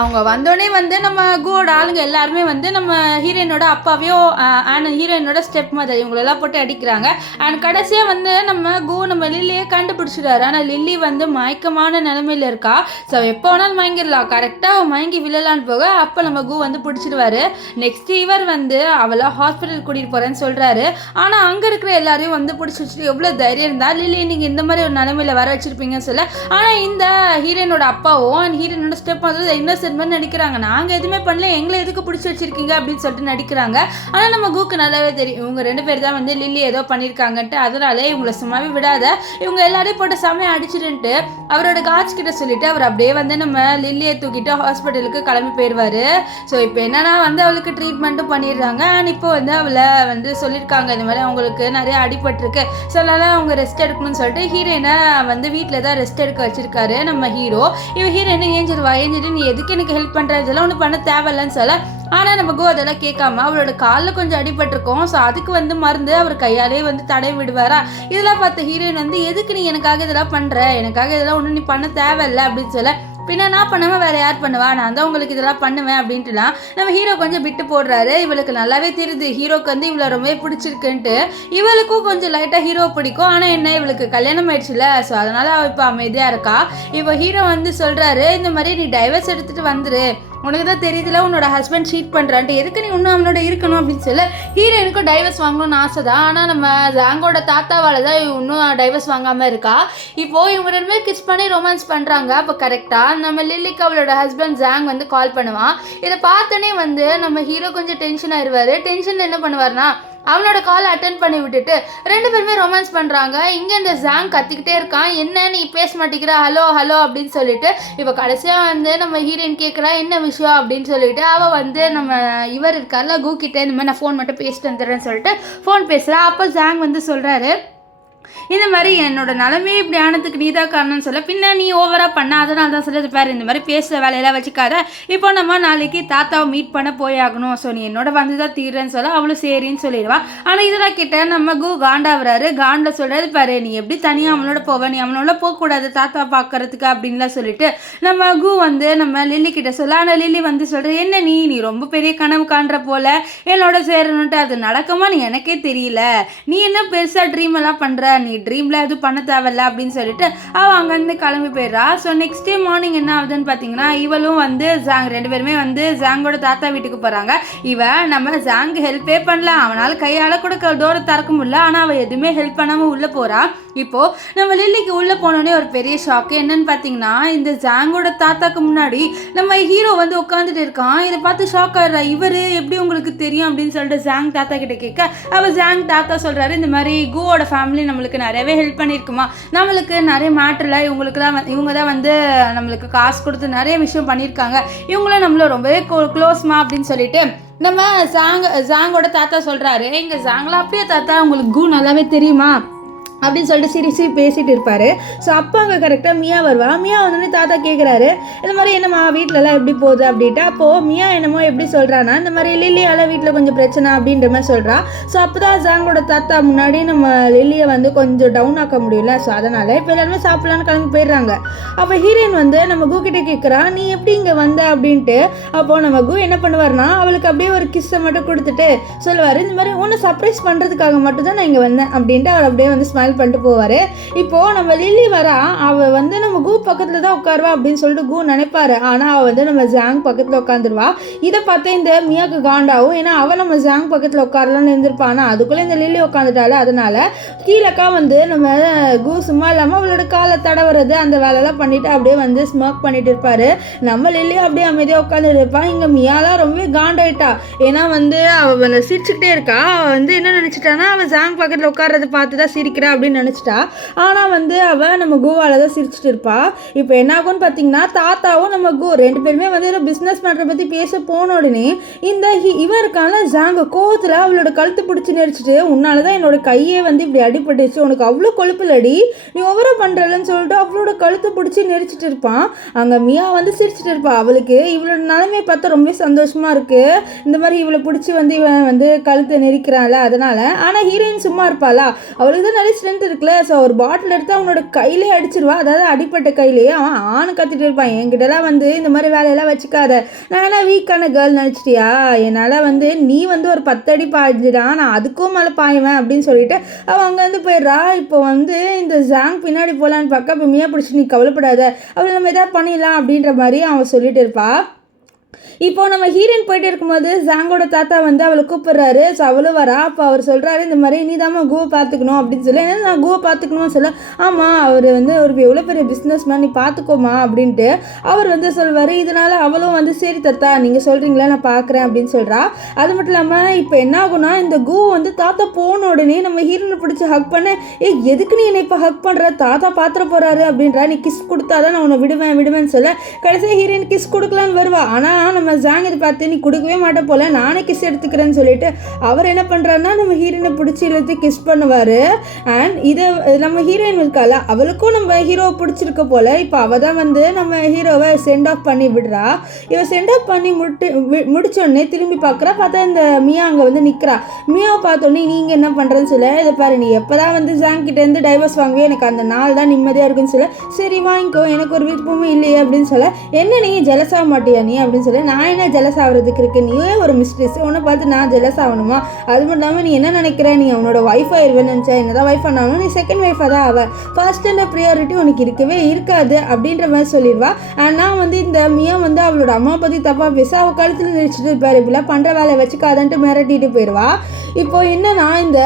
அவங்க வந்தோடனே வந்து நம்ம குவோட ஆளுங்க எல்லாருமே வந்து நம்ம ஹீரோயினோட அப்பாவையும் அண்ட் ஹீரோயினோட ஸ்டெப் மதர் இவங்களெல்லாம் போட்டு அடிக்கிறாங்க. அண்ட் கடைசியாக வந்து நம்ம லில்லியே கண்டுபிடிச்சிடாரு. ஆனால் லில்லி வந்து மயக்கமான நிலைமையில் இருக்கா. ஸோ எப்போ வேணாலும் மயங்கிடலாம், கரெக்டாக மயங்கி விழலான்னு போக அப்போ நம்ம கு வந்து பிடிச்சிடுவாரு. நெக்ஸ்ட் இவர் வந்து அவளை ஹாஸ்பிட்டல் கூட்டிகிட்டு போகிறேன்னு சொல்கிறாரு. ஆனால் அங்கே இருக்கிற எல்லாரையும் வந்து பிடிச்சி வச்சுட்டு எவ்வளோ தைரியம் இருந்தால் லில்லி நீங்கள் இந்த மாதிரி ஒரு நிலைமையில் வர வச்சுருப்பீங்கன்னு சொல்ல, ஆனால் இந்த ஹீரோயினோட அப்பாவும் அண்ட் ஹீரோயினோட ஸ்டெப் மதர் இன்னசென்ட் மாதிரி நடிக்கிறாங்க, நாங்கள் எதுவுமே பண்ணல, எங்களை எதுக்கு பிடிச்சி வச்சிருக்கீங்க அப்படின்னு சொல்லிட்டு நடிக்கிறாங்க. ஆனால் நம்ம குக்கு நல்லாவே தெரியும் இவங்க 2 பேர் தான் வந்து லில்லி ஏதோ பண்ணியிருக்காங்கன்ட்டு, அதனால இவங்களை சும்மாவே விடாத இவங்க எல்லாரையும் போட்டு செம்மையை அடிச்சுட்டு அவரோட காட்ச் கிட்ட சொல்லிட்டு அவர் அப்படியே வந்து நம்ம லில்லியை தூக்கிட்டு ஹாஸ்பிட்டலுக்கு கிளம்பி போயிடுவார். ஸோ இப்போ என்னன்னா வந்து அவளுக்கு ட்ரீட்மெண்ட்டும் பண்ணிடுறாங்க. அண்ட் இப்போ வந்து அவளை வந்து சொல்லியிருக்காங்க இந்த மாதிரி அவங்களுக்கு நிறைய அடிபட்டிருக்கு, ஸோ அதனால அவங்க ரெஸ்ட் எடுக்கணும்னு சொல்லிட்டு ஹீரோயினை வந்து வீட்டில் தான் ரெஸ்ட் எடுக்க வச்சிருக்காரு நம்ம ஹீரோ. இவ ஹீரோயினை ஏஞ்சிட்டு நீ எதுக்கு எனக்கு ஹெல்ப் பண்ணுற, இதெல்லாம் ஒன்று பண்ண தேவையில்லைன்னு சொல்ல, ஆனால் நம்ம கோ அதெல்லாம் கேட்காம அவளோட காலில் கொஞ்சம் அடிபட்டிருக்கோம். ஸோ அதுக்கு வந்து மருந்து அவர் கையாலே வந்து தடவி விடுவாரா. இதெல்லாம் பார்த்த ஹீரோயின் வந்து எதுக்கு நீ எனக்காக இதெல்லாம் பண்ணுற, எனக்காக இதெல்லாம் ஒன்றும் நீ பண்ண தேவையில்லை அப்படின்னு சொல்ல, பின்ன நான் பண்ணாமல் வேறு யார் பண்ணுவா, நான் தான் உங்களுக்கு இதெல்லாம் பண்ணுவேன் அப்படின்ட்டுலாம் நம்ம ஹீரோ கொஞ்சம் விட்டு போடுறாரு. இவளுக்கு நல்லாவே தெரியுது ஹீரோக்கு வந்து இவளை ரொம்பவே பிடிச்சிருக்குன்ட்டு. இவளுக்கும் கொஞ்சம் லைட்டாக ஹீரோ பிடிக்கும். ஆனால் என்ன இவளுக்கு கல்யாணம் ஆயிடுச்சுல, ஸோ அதனால் அவள் இப்போ அமைதியாக இருக்கா. இப்போ ஹீரோ வந்து சொல்கிறாரு, இந்த மாதிரி நீ டைவர்ஸ் எடுத்துகிட்டு வந்துரு, உனக்கு தான் தெரியுதுல உன்னோட ஹஸ்பண்ட் சீட் பண்ணுறான்ட்டு, எதுக்கு நீ இன்னும் அவனோட இருக்கணும் அப்படின்னு சொல்ல, ஹீரோயினுக்கும் டைவர்ஸ் வாங்கணும்னு ஆசை தான். ஆனால் நம்ம ஜாங்கோட தாத்தாவால் தான் இன்னும் டைவர்ஸ் வாங்காமல் இருக்கா. இப்போது இவங்க 2 பேரும் கிஸ் பண்ணி ரொமான்ஸ் பண்ணுறாங்க. அப்போ கரெக்டாக நம்ம லில்லிக்கு அவளோட ஹஸ்பண்ட் ஜாங் வந்து கால் பண்ணுவான். இதை பார்த்தோன்னே வந்து நம்ம ஹீரோ கொஞ்சம் டென்ஷன் ஆயிடுவார். டென்ஷன் என்ன பண்ணுவார்னா, அவனோட காலை அட்டென்ட் பண்ணி விட்டுட்டு 2 பேருமே ரொமான்ஸ் பண்ணுறாங்க. இங்கே இந்த ஜாங் கத்திக்கிட்டே இருக்கான், என்ன நீ பேச மாட்டேங்கிற, ஹலோ ஹலோ அப்படின்னு சொல்லிட்டு. இப்போ கடைசியாக வந்து நம்ம ஹீரோயின் கேட்குறா என்ன விஷயம் அப்படின்னு சொல்லிட்டு. அவள் வந்து நம்ம இவர் இருக்கார்ல கு கிட்டே, இந்த மாதிரி நான் ஃபோன் மட்டும் பேசிட்டு வந்துடுறேன்னு சொல்லிட்டு ஃபோன் பேசுகிறா. அப்போ ஜாங் வந்து சொல்கிறாரு, இந்த மாதிரி என்னோட நிலமே இப்படி ஆனதுக்கு நீ தான் காரணம்னு சொல்ல, பின்ன நீ ஓவராக பண்ண, அதனால தான் சொல்லுது பாரு, இந்த மாதிரி பேசுகிற வேலையெல்லாம் வச்சுக்காத, இப்போ நம்ம நாளைக்கு தாத்தாவை மீட் பண்ண போயாகணும், ஸோ நீ என்னோட வந்து தான் தீர்றேன்னு சொல்ல, அவளும் சரின்னு சொல்லிடுவா. ஆனால் இதெல்லாம் கிட்ட நம்ம கு காண்டாகிறாரு. காண்டில் சொல்கிறது பாரு, நீ எப்படி தனியாக அவனோட போவ, நீ அவனோட போகக்கூடாது தாத்தா பார்க்கறதுக்கு அப்படின்லாம் சொல்லிட்டு நம்ம கு வந்து நம்ம லில்லி கிட்ட சொல்ல. ஆனால் லில்லி வந்து சொல்கிற, என்ன நீ ரொம்ப பெரிய கனவு காண்ற போல என்னோட சேரணுன்ட்டு, அது நடக்குமா நீ எனக்கே தெரியல, நீ என்ன பெருசாக ட்ரீம் எல்லாம் பண்ணுற, நீ ட்ரீமில் எதுவும் பண்ண தேவையில்ல அப்படின்னு சொல்லிட்டு அவள் அங்கேருந்து கிளம்பி போயிடுறா. ஸோ நெக்ஸ்ட் டே மார்னிங் என்ன ஆகுதுன்னு பார்த்தீங்கன்னா, இவளும் வந்து ஜாங் 2 பேருமே வந்து ஜாங்கோட தாத்தா வீட்டுக்கு போகிறாங்க. இவன் நம்ம ஜாங்கு ஹெல்ப்பே பண்ணலாம், அவனால் கையால் கூட டோரை திறக்க முடியல. ஆனால் அவள் எதுவுமே ஹெல்ப் பண்ணாமல் உள்ளே போகிறா. இப்போது நம்ம லில்லிக்கு உள்ளே போனோடனே ஒரு பெரிய ஷாக்கு என்னன்னு பார்த்தீங்கன்னா, இந்த ஜாங்கோட தாத்தாக்கு முன்னாடி நம்ம ஹீரோ வந்து உட்காந்துட்டு இருக்கான். இதை பார்த்து ஷாக் ஆகிடுறா. இவர் எப்படி உங்களுக்கு தெரியும் அப்படின்னு சொல்லிட்டு ஜாங் தாத்தா கிட்ட கேட்க, அவள் ஜாங் தாத்தா சொல்கிறாரு, இந்த மாதிரி குவோட ஃபேமிலி நம்மளுக்கு நிறையவே ஹெல்ப் பண்ணியிருக்குமா, நம்மளுக்கு நிறைய மேட்டரில் இவங்க தான் வந்து நம்மளுக்கு காசு கொடுத்து நிறைய விஷயம் பண்ணியிருக்காங்க, இவங்களும் நம்மள ரொம்பவே க்ளோஸ்மா அப்படின்னு சொல்லிட்டு நம்ம ஜாங்கோட தாத்தா சொல்கிறாரு. எங்கள் ஜாங்கெலாம் அப்படியே தாத்தா உங்களுக்கு கு நல்லாவே தெரியுமா அப்படின்னு சொல்லிட்டு சிரிச்சு பேசிகிட்டு இருப்பார். ஸோ அப்போ அங்கே கரெக்டாக மியா வருவா. மியா வந்தோடனே தாத்தா கேட்குறாரு, இந்த மாதிரி என்னம்மா வீட்டிலலாம் எப்படி போகுது அப்படின்ட்டு. அப்போது மியா என்னமோ எப்படி சொல்கிறான்னா, இந்த மாதிரி லில்லியால் வீட்டில் கொஞ்சம் பிரச்சனை அப்படின்ற மாதிரி சொல்கிறா. ஸோ அப்போ தான் ஜாங்கோட தாத்தா முன்னாடி நம்ம லில்லியை வந்து கொஞ்சம் டவுன் ஆக்க முடியல, ஸோ அதனால் இப்போ எல்லாருமே சாப்பிட்லான்னு கிளம்பி போயிடுறாங்க. அப்போ ஹீரோயின் வந்து நம்ம கு கிட்டே கேட்குறா, நீ எப்படி இங்கே வந்த அப்படின்ட்டு. அப்போது நம்ம கு என்ன பண்ணுவார்னா, அவளுக்கு அப்படியே ஒரு கிஸ்ஸை மட்டும் கொடுத்துட்டு சொல்லுவார், இந்த மாதிரி ஒன்று சர்ப்ரைஸ் பண்ணுறதுக்காக மட்டும் தான் நான் இங்கே வந்தேன் அப்படின்ட்டு அவர் அப்படியே வந்து ஸ்மைல் பண்ணிட்டு போவார். இப்போது நம்ம லில்லி வரா, அவள் வந்து நம்ம கு பக்கத்தில் தான் உட்காருவா அப்படின்னு சொல்லிட்டு கு நினைப்பாரு. ஆனால் அவள் வந்து நம்ம ஜாங் பக்கத்தில் உட்காந்துருவா. இதை பார்த்தே இந்த மியாவுக்கு காண்டாவும், ஏன்னா அவள் நம்ம ஜாங் பக்கத்தில் உட்காரலான்னு இருந்திருப்பா. ஆனால் அதுக்குள்ளே இந்த லில்லி உட்காந்துட்டாள். அதனால கீழக்கா வந்து நம்ம கு சும்மா இல்லாமல் அவளோட காலை தடவுறது அந்த வேலையெல்லாம் பண்ணிட்டு அப்படியே வந்து ஸ்மோக் பண்ணிட்டு இருப்பாரு. நம்ம லில்லியும் அப்படியே அமைதியாக உட்காந்துட்டு இருப்பான். இங்கே மியாலாம் ரொம்பவே காண்டாயிட்டா. ஏன்னா வந்து அவள் சிரிச்சுக்கிட்டே இருக்கா. அவள் வந்து என்ன நினச்சிட்டானா, அவள் ஜாங் பக்கத்தில் உட்காரதை பார்த்து தான் சிரிக்கிறா அப்படின்னு நினச்சிட்டா. ஆனால் வந்து அவள் நம்ம குவால தான் சிரிச்சுட்டு இருப்பா. இப்போ என்ன ஆகும்னு பார்த்தீங்கன்னா, தாத்தாவும் நம்ம கு 2 பேருமே வந்து பிஸ்னஸ் மேட்டரை பற்றி பேச போன உடனே இந்த இவன் இருக்கான ஜாங்க கோவத்தில் அவளோட கழுத்து பிடிச்சி நெரிச்சிட்டு, உன்னால தான் என்னோட கையே வந்து இப்படி அடிபட்டுச்சு, உனக்கு அவ்வளோ கொழுப்புலடி, நீ ஓவரா பண்ணுறலன்னு சொல்லிட்டு அவளோட கழுத்தை பிடிச்சி நெரிச்சிட்டு இருப்பான். அங்கே மியா வந்து சிரிச்சிட்டு இருப்பா. அவளுக்கு இவளோட நிலைமையை பார்த்தா ரொம்ப சந்தோஷமாக இருக்குது, இந்த மாதிரி இவளை பிடிச்சி வந்து இவன் வந்து கழுத்தை நெரிக்கிறான்ல அதனால். ஆனால் ஹீரோயின் சும்மா இருப்பாளா, அவளுக்கு தான் நிறைய ஸ்ட்ரென்த் இருக்குல்ல. ஸோ ஒரு பாட்டில் எடுத்து அவனோட கையிலே அடிச்சிருவா, அதாவது அடிப்பட்ட கையிலேயே. அவன் ஆணு கத்திட்டு இருப்பான், என்கிட்டலாம் வந்து இந்த மாதிரி வேலையெல்லாம் வச்சுக்காத, நான் வீக்கான கேர்ள் நினச்சிட்டியா, என்னால் வந்து நீ வந்து ஒரு 10 அடி பாய்ஞ்சிடா, நான் அதுக்கும் மேலே பாயுவேன் அப்படின்னு சொல்லிட்டு அவன் அங்கேருந்து போயிடுறா. இப்போ வந்து இந்த ஜாங் பின்னாடி போகலான்னு பார்க்க, இப்போ மியா பிடிச்சி நீ கவலைப்படாத, அவளை நம்ம எதாவது பண்ணிடலாம் அப்படின்ற மாதிரி அவன் சொல்லிட்டு இருப்பா. இப்போ நம்ம ஹீரோயின் போயிட்டு இருக்கும்போது ஜாங்கோட தாத்தா வந்து அவளை கூப்பிடுறாரு. ஸோ அவளும் வரா. அப்போ அவர் சொல்கிறாரு, இந்த மாதிரி நீ தாம்மா குவை பார்த்துக்கணும் அப்படின்னு சொல்லி. ஏன்னா நான் குவை பார்த்துக்கணும்னு சொல்ல, ஆமாம் அவர் வந்து ஒரு எவ்வளோ பெரிய பிஸ்னஸ் மேன், நீ பார்த்துக்கோமா அப்படின்ட்டு அவர் வந்து சொல்வார். இதனால் அவளும் வந்து சரி தாத்தா நீங்கள் சொல்கிறீங்களா, நான் பார்க்குறேன் அப்படின்னு சொல்கிறா. அது மட்டும் இல்லாமல் இப்போ என்ன ஆகுனா, இந்த கு வந்து தாத்தா போன உடனே நம்ம ஹீரோனை பிடிச்சி ஹக் பண்ண, எதுக்கு நீ என்னை இப்போ ஹக் பண்ணுற, தாத்தா பார்த்துட போகிறாரு அப்படின்றா, நீ கிஸ் கொடுத்தா தான் நான் உன்னை விடுவேன்னு சொல்ல, கடைசியாக ஹீரோயின் கிஸ் கொடுக்கலான்னு வருவா. ஆனால் ஆனால் நம்ம ஜாங் இதை பார்த்து நீ கொடுக்கவே மாட்ட போல, நானே கிஸ் எடுத்துக்கிறேன்னு சொல்லிட்டு அவர் என்ன பண்ணுறாருன்னா நம்ம ஹீரோயினை பிடிச்சி இழுத்து கிஸ் பண்ணுவார். அண்ட் இதை நம்ம ஹீரோயின் இருக்கால அவளுக்கும் நம்ம ஹீரோவை பிடிச்சிருக்க போல். இப்போ அவள் தான் வந்து நம்ம ஹீரோவை சென்ட் ஆஃப் பண்ணி விடுறா. இவள் சென்ட் ஆஃப் பண்ணி முடிச்சோடனே திரும்பி பார்த்தா இந்த மியா அங்கே வந்து நிற்கிறா. மியாவை பார்த்தோன்னே நீங்கள் என்ன பண்ணுறேன்னு சொல்ல, இதை பாரு நீ எப்போ தான் வந்து ஜாங் கிட்டேருந்து டைவர்ஸ் வாங்குவே, எனக்கு அந்த நாள் தான் நிம்மதியாக இருக்குன்னு சொல்ல, சரி வாங்கிக்கோ எனக்கு ஒரு விருப்பமும் இல்லையே அப்படின்னு சொல்ல, என்ன நீ ஜெலஸ் ஆக மாட்டியா நீ அப்படின்னு சொல்லி, நான் என்ன ஜெலஸ் ஆகிறதுக்கு இருக்கு, நீயே ஒரு மிஸ்ட்ரிஸ், உன்னை பார்த்து நான் ஜெலஸ் ஆகணுமா, அது மட்டும் இல்லாமல் நீ என்ன நினைக்கிற, நீ அவனோட ஒய்ஃப் ஆயிடுவேன்னு நினச்சா, என்னதான் ஒய்ஃப் ஆனாலும் நீ செகண்ட் ஒய்ஃபாக தான் ஆவ, ஃபர்ஸ்ட் அண்ட் ப்ரியாரிட்டி உனக்கு இருக்கவே இருக்காது அப்படின்ற மாதிரி சொல்லிடுவா. நான் வந்து இந்த மியா வந்து அவளோட அம்மா பற்றி தப்பாக பேச அவள் கழுத்தில் நினைச்சிட்டு இருப்பார், இப்படிலாம் பண்ணுற வேலையை வச்சுக்காதன்ட்டு மிரட்டிட்டு போயிடுவா. இப்போ என்னன்னா இந்த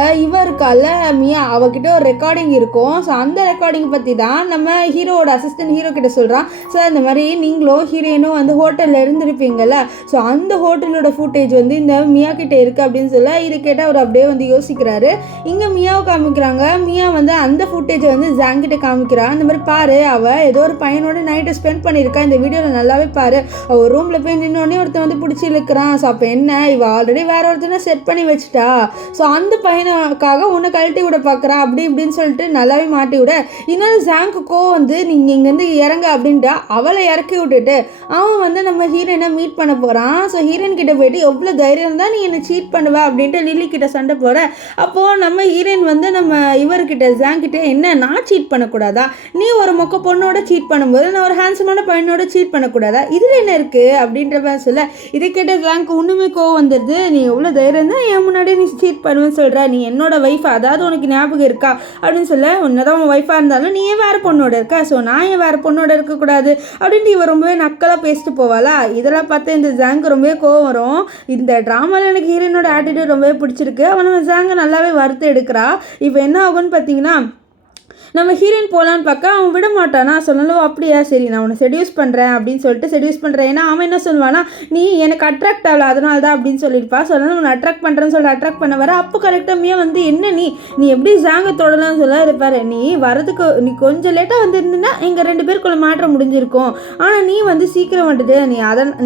இருக்கால மியா அவகிட்ட ஒரு ரெக்கார்டிங் இருக்கும். ஸோ அந்த ரெக்கார்டிங் பற்றி தான் நம்ம ஹீரோவோட அசிஸ்டன்ட் ஹீரோ கிட்ட சொல்கிறான். சார் இந்த மாதிரி நீங்களும் ஹீரோயினும் வந்து ஹோட்டலில் இருந்திருப்பீங்கள்ல, ஸோ அந்த ஹோட்டலோட ஃபுட்டேஜ் வந்து இந்த மியா கிட்ட இருக்குது அப்படின்னு சொல்ல, இது கேட்டால் அவர் அப்படியே வந்து யோசிக்கிறாரு. இங்கே மியாவை காமிக்கிறாங்க. மியா வந்து அந்த ஃபுட்டேஜை வந்து ஜாங் கிட்ட காமிக்கிறான். இந்த மாதிரி பாரு அவள் ஏதோ ஒரு பையனோட நைட்டை ஸ்பெண்ட் பண்ணியிருக்கா, இந்த வீடியோவில் நல்லாவே பாரு, அவள் ரூமில் போய் நின்னோடனே ஒருத்தன் வந்து பிடிச்சி இழுக்கிறான். ஸோ அப்போ என்ன, இவள் ஆல்ரெடி வேற ஒருத்தனை செட் பண்ணி வச்சுட்டா, ஸோ அந்த பையனுக்காக உன்னை கழட்டி விட பார்க்குறா அப்படி இப்படின்னு சொல்லிட்டு நல்லாவே மாட்டி விட, இன்னொரு ஜாங்குக்கோ வந்து நீங்கள் இங்கேருந்து இறங்க அப்படின்ட்டு அவளை இறக்கி விட்டுட்டு அவன் வந்து நம்ம ஹீரோயினை மீட் பண்ண போகிறான். ஸோ ஹீரோயின் கிட்ட போயிட்டு எவ்வளோ தைரியம் தான் நீ என்னை சீட் பண்ணுவ அப்படின்ட்டு லில்லி கிட்ட சண்டை போட, அப்போது நம்ம ஹீரோயின் வந்து நம்ம இவர்கிட்ட ஜாங்கிட்ட, என்ன நான் சீட் பண்ணக்கூடாதா, நீ ஒரு மொக்க பொண்ணோட சீட் பண்ணும்போது நான் ஒரு ஹேண்ட்ஸமான பையனோட சீட் பண்ணக்கூடாதா, இதில் என்ன இருக்குது அப்படின்ற மாதிரி சொல்ல, இதை கேட்ட ஜாங்க்கு ஒன்றுமே கோவம் வந்துடுது. நீ எவ்வளோ தைரியம் தான் என் முன்னாடி நீ சீட் பண்ணுவேன்னு சொல்கிற, நீ என்னோட ஒய்ஃபா, அதாவது உனக்கு ஞாபகம் இருக்கா அப்படின்னு சொல்ல, உன்னதான் உன் ஒய்ஃபாக இருந்தாலும் நீ ஏன் வேறு பொண்ணோட இருக்கா, ஸோ நான் ஏன் வேறு பொண்ணோட இருக்கக்கூடாது அப்படின்ட்டு இவன் ரொம்பவே நக்கலாக பேசிட்டு போவாளா. இதெல்லாம் பார்த்தா இந்த ஜாங்கு ரொம்பவே கோவம் வரும். இந்த ட்ராமாவில் எனக்கு ஹீரோயினோட ஆட்டிடியூட் ரொம்பவே பிடிச்சிருக்கு. அவனை ஜாங்கை நல்லாவே வறுத்து எடுக்கிறா. இப்போ என்ன ஆகும்னு பார்த்தீங்கன்னா, நம்ம ஹீரோயின் போகலான்னு பார்க்க அவன் விட மாட்டானா. சொல்லணும் அப்படியா, சரி நான் உன்னை செடியூஸ் பண்ணுறேன் அப்படின்னு சொல்லிட்டு செடியூஸ் பண்ணுறேன். ஏன்னா அவன் என்ன சொல்லுவானா, நீ எனக்கு அட்ராக்ட் ஆகல அதனால தான் அப்படின்னு சொல்லியிருப்பா. சொல்லணும் உன்னை அட்ராக்ட் பண்ணுறேன்னு சொல்லிட்டு அட்ராக்ட் பண்ண வர, அப்போ கரெக்டாக வந்து என்ன நீ எப்படி ஜாங்க தொடலாம்னு சொல்ல, இருப்பாரு நீ வரதுக்கு நீ கொஞ்சம் லேட்டாக வந்துருந்தீங்கன்னா எங்கள் 2 பேருக்குள்ள மாற்றம் முடிஞ்சிருக்கும். ஆனால் நீ வந்து சீக்கிரம் வந்துட்டு